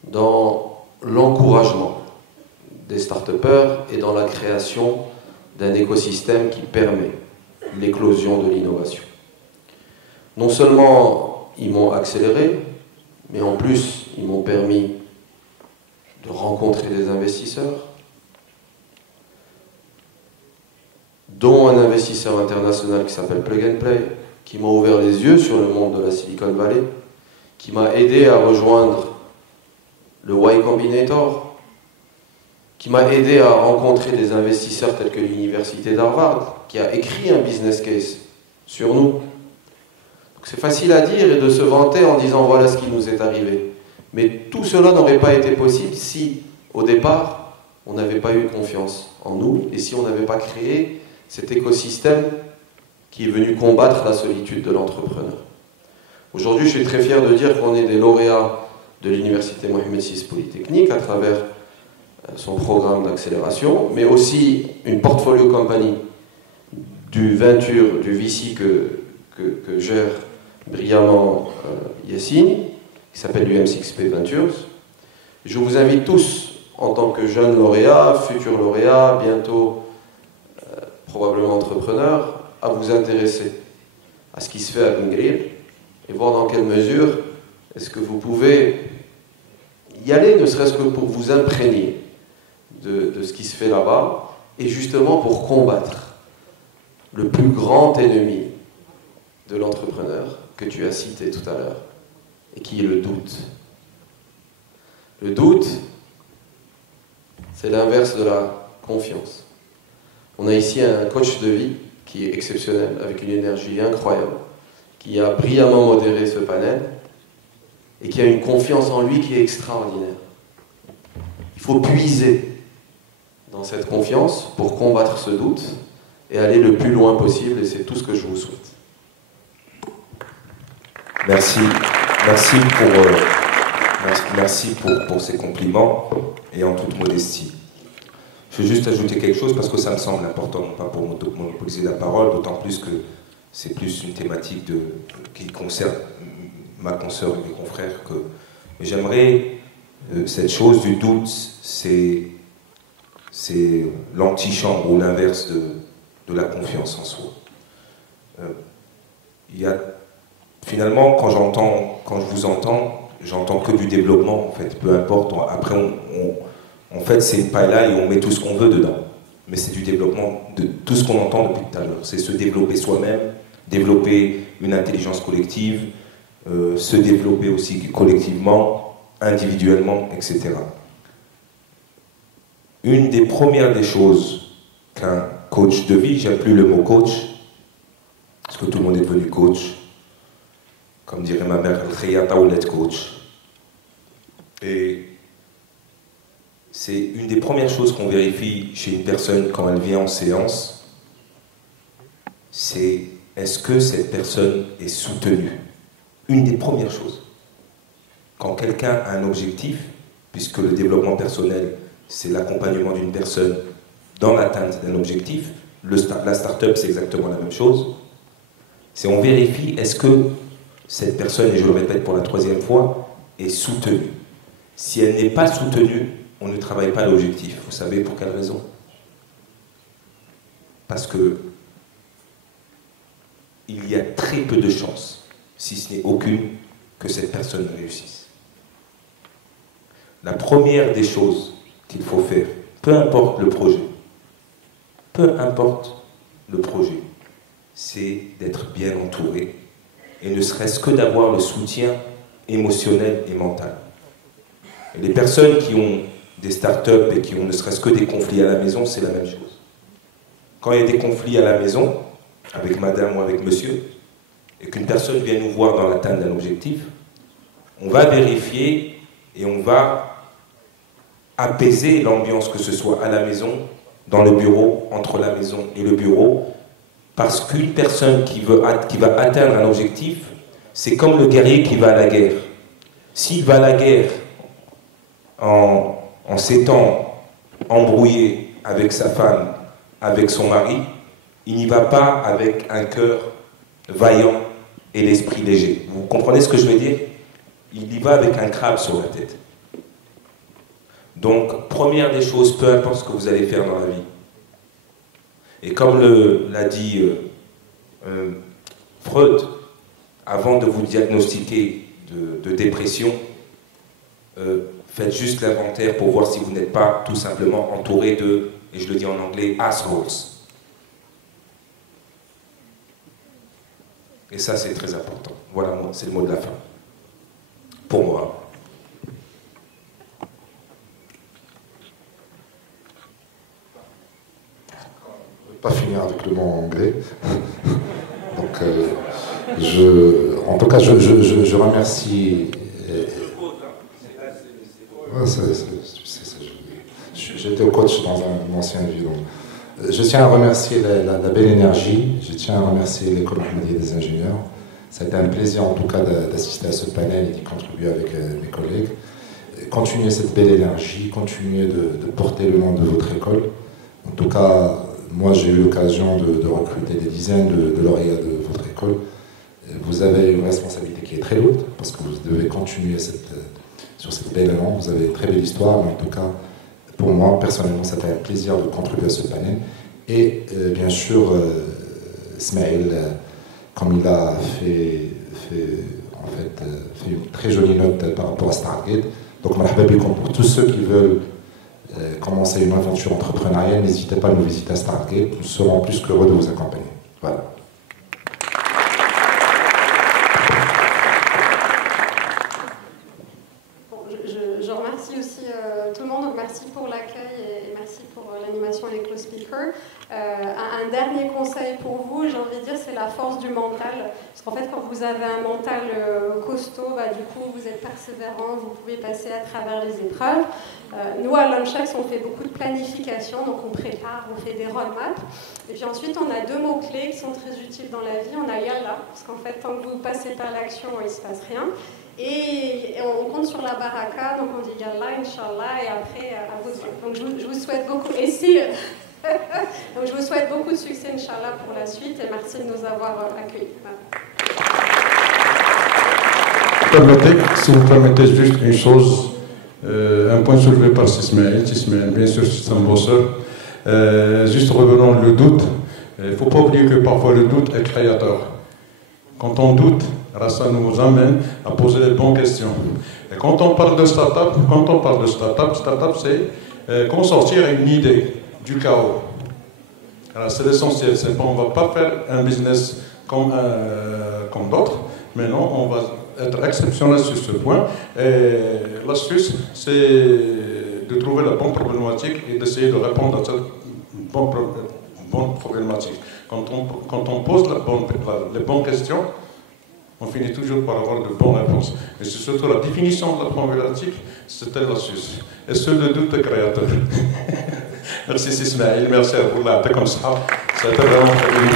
dans l'encouragement des start-upers et dans la création d'un écosystème qui permet l'éclosion de l'innovation. Non seulement ils m'ont accéléré, mais en plus ils m'ont permis de rencontrer des investisseurs, dont un investisseur international qui s'appelle Plug and Play, qui m'a ouvert les yeux sur le monde de la Silicon Valley, qui m'a aidé à rejoindre le Y Combinator, qui m'a aidé à rencontrer des investisseurs tels que l'université d'Harvard, qui a écrit un business case sur nous. C'est facile à dire et de se vanter en disant voilà ce qui nous est arrivé. Mais tout cela n'aurait pas été possible si, au départ, on n'avait pas eu confiance en nous et si on n'avait pas créé cet écosystème qui est venu combattre la solitude de l'entrepreneur. Aujourd'hui, je suis très fier de dire qu'on est des lauréats de l'Université Mohamed VI Polytechnique à travers son programme d'accélération, mais aussi une portfolio company du venture, du VC que gère brillamment Yassine, qui s'appelle l'UM6P Ventures. Je vous invite tous, en tant que jeunes lauréats, futurs lauréats, bientôt probablement entrepreneurs, à vous intéresser à ce qui se fait à Bengrir et voir dans quelle mesure est-ce que vous pouvez y aller, ne serait-ce que pour vous imprégner de ce qui se fait là-bas et justement pour combattre le plus grand ennemi de l'entrepreneur que tu as cité tout à l'heure et qui est le doute. Le doute, c'est l'inverse de la confiance. On a ici un coach de vie qui est exceptionnel, avec une énergie incroyable, qui a brillamment modéré ce panel et qui a une confiance en lui qui est extraordinaire. Il faut puiser dans cette confiance pour combattre ce doute et aller le plus loin possible, et c'est tout ce que je vous souhaite. Merci pour ces compliments et en toute modestie. Je veux juste ajouter quelque chose parce que ça me semble important, non pas pour monopoliser la parole, d'autant plus que c'est plus une thématique qui concerne ma consoeur et mes confrères. Mais j'aimerais, cette chose du doute, c'est l'antichambre ou l'inverse de la confiance en soi. Finalement, quand je vous entends, j'entends que du développement, en fait, peu importe. Après, en fait, c'est une paille-là et on met tout ce qu'on veut dedans. Mais c'est du développement de tout ce qu'on entend depuis tout à l'heure. C'est se développer soi-même, développer une intelligence collective, se développer aussi collectivement, individuellement, etc. Une des premières des choses qu'un coach de vie, j'aime plus le mot coach, parce que tout le monde est devenu coach, comme dirait ma mère, coach. Et c'est une des premières choses qu'on vérifie chez une personne quand elle vient en séance, c'est est-ce que cette personne est soutenue. Une des premières choses. Quand quelqu'un a un objectif, puisque le développement personnel, c'est l'accompagnement d'une personne dans l'atteinte d'un objectif, la start-up, c'est exactement la même chose, c'est on vérifie est-ce que cette personne, et je le répète pour la 3e fois, est soutenue. Si elle n'est pas soutenue, on ne travaille pas l'objectif. Vous savez pour quelle raison? Parce que il y a très peu de chances, si ce n'est aucune, que cette personne réussisse. La première des choses qu'il faut faire, peu importe le projet, c'est d'être bien entouré et ne serait-ce que d'avoir le soutien émotionnel et mental. Et les personnes qui ont des startups et qui ont ne serait-ce que des conflits à la maison, c'est la même chose. Quand il y a des conflits à la maison, avec madame ou avec monsieur, et qu'une personne vient nous voir dans l'atteinte d'un objectif, on va vérifier et on va apaiser l'ambiance, que ce soit à la maison, dans le bureau, entre la maison et le bureau, parce qu'une personne qui va atteindre un objectif, c'est comme le guerrier qui va à la guerre. S'il va à la guerre en s'étant embrouillé avec sa femme, avec son mari, il n'y va pas avec un cœur vaillant et l'esprit léger. Vous comprenez ce que je veux dire? Il y va avec un crabe sur la tête. Donc, première des choses, peu importe ce que vous allez faire dans la vie. Et comme l'a dit Freud, avant de vous diagnostiquer de dépression, faites juste l'inventaire pour voir si vous n'êtes pas tout simplement entouré de, et je le dis en anglais, assholes. Et ça, c'est très important. Voilà, c'est le mot de la fin. Pour moi. Pas finir avec le mot anglais. Donc, en tout cas, je remercie. J'étais coach dans un ancien vie. Je tiens à remercier la belle énergie. Je tiens à remercier l'École Mohammedia des ingénieurs. Ça a été un plaisir en tout cas d'assister à ce panel et d'y contribuer avec mes collègues. Continuez cette belle énergie, continuez de porter le nom de votre école. En tout cas, moi j'ai eu l'occasion de recruter des dizaines de lauréats de votre école. Vous avez une responsabilité qui est très lourde parce que vous devez continuer sur cette belle élan. Vous avez une très belle histoire, mais en tout cas, pour moi, personnellement, ça a été un plaisir de contribuer à ce panel. Et bien sûr, Ismaël, comme il a fait une très jolie note par rapport à Stargate. Donc, pour tous ceux qui veulent commencer une aventure entrepreneuriale, n'hésitez pas à nous visiter à Stargate. Nous serons plus qu'heureux de vous accompagner. Voilà. Je remercie aussi tout le monde. Donc merci pour l'accueil et merci pour l'animation avec le speaker. Un dernier conseil pour vous, j'ai envie de dire, c'est la force du mental. Parce qu'en fait, quand vous avez un mental costaud, du coup, vous êtes persévérant, vous pouvez passer à travers les épreuves. Nous, à Lunchax, on fait beaucoup de planification, donc on prépare, on fait des roadmaps. Et puis ensuite, on a deux mots-clés qui sont très utiles dans la vie. On a Yallah, parce qu'en fait, tant que vous ne passez pas à l'action, il ne se passe rien. Et on compte sur la baraka, donc on dit Yallah, Inch'Allah, et après, à vous. Donc je vous souhaite beaucoup. Et si... Donc je vous souhaite beaucoup de succès, Inch'Allah, pour la suite, et merci de nous avoir accueillis. Si vous permettez juste une chose, un point soulevé par Ismaël, bien sûr c'est un bosseur, juste revenons le doute. Il ne faut pas oublier que parfois le doute est créateur. Quand on doute, ça nous amène à poser les bonnes questions. Et quand on parle de start-up, start-up c'est consortir une idée du chaos. Alors c'est l'essentiel, c'est pas, on ne va pas faire un business comme d'autres, mais non, on va être exceptionnel sur ce point. Et l'astuce, c'est de trouver la bonne problématique et d'essayer de répondre à cette bonne problématique. Quand on pose les bonnes questions, on finit toujours par avoir de bonnes réponses. Et c'est surtout la définition de la problématique, c'était l'astuce. Et seul le doute est créateur. Merci Ismaël, merci à vous, là, comme ça. Ça a été vraiment très bien.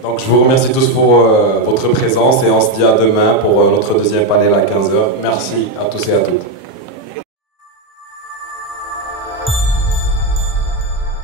Donc je vous remercie tous pour votre présence et on se dit à demain pour notre deuxième panel à 15h. Merci à tous et à toutes.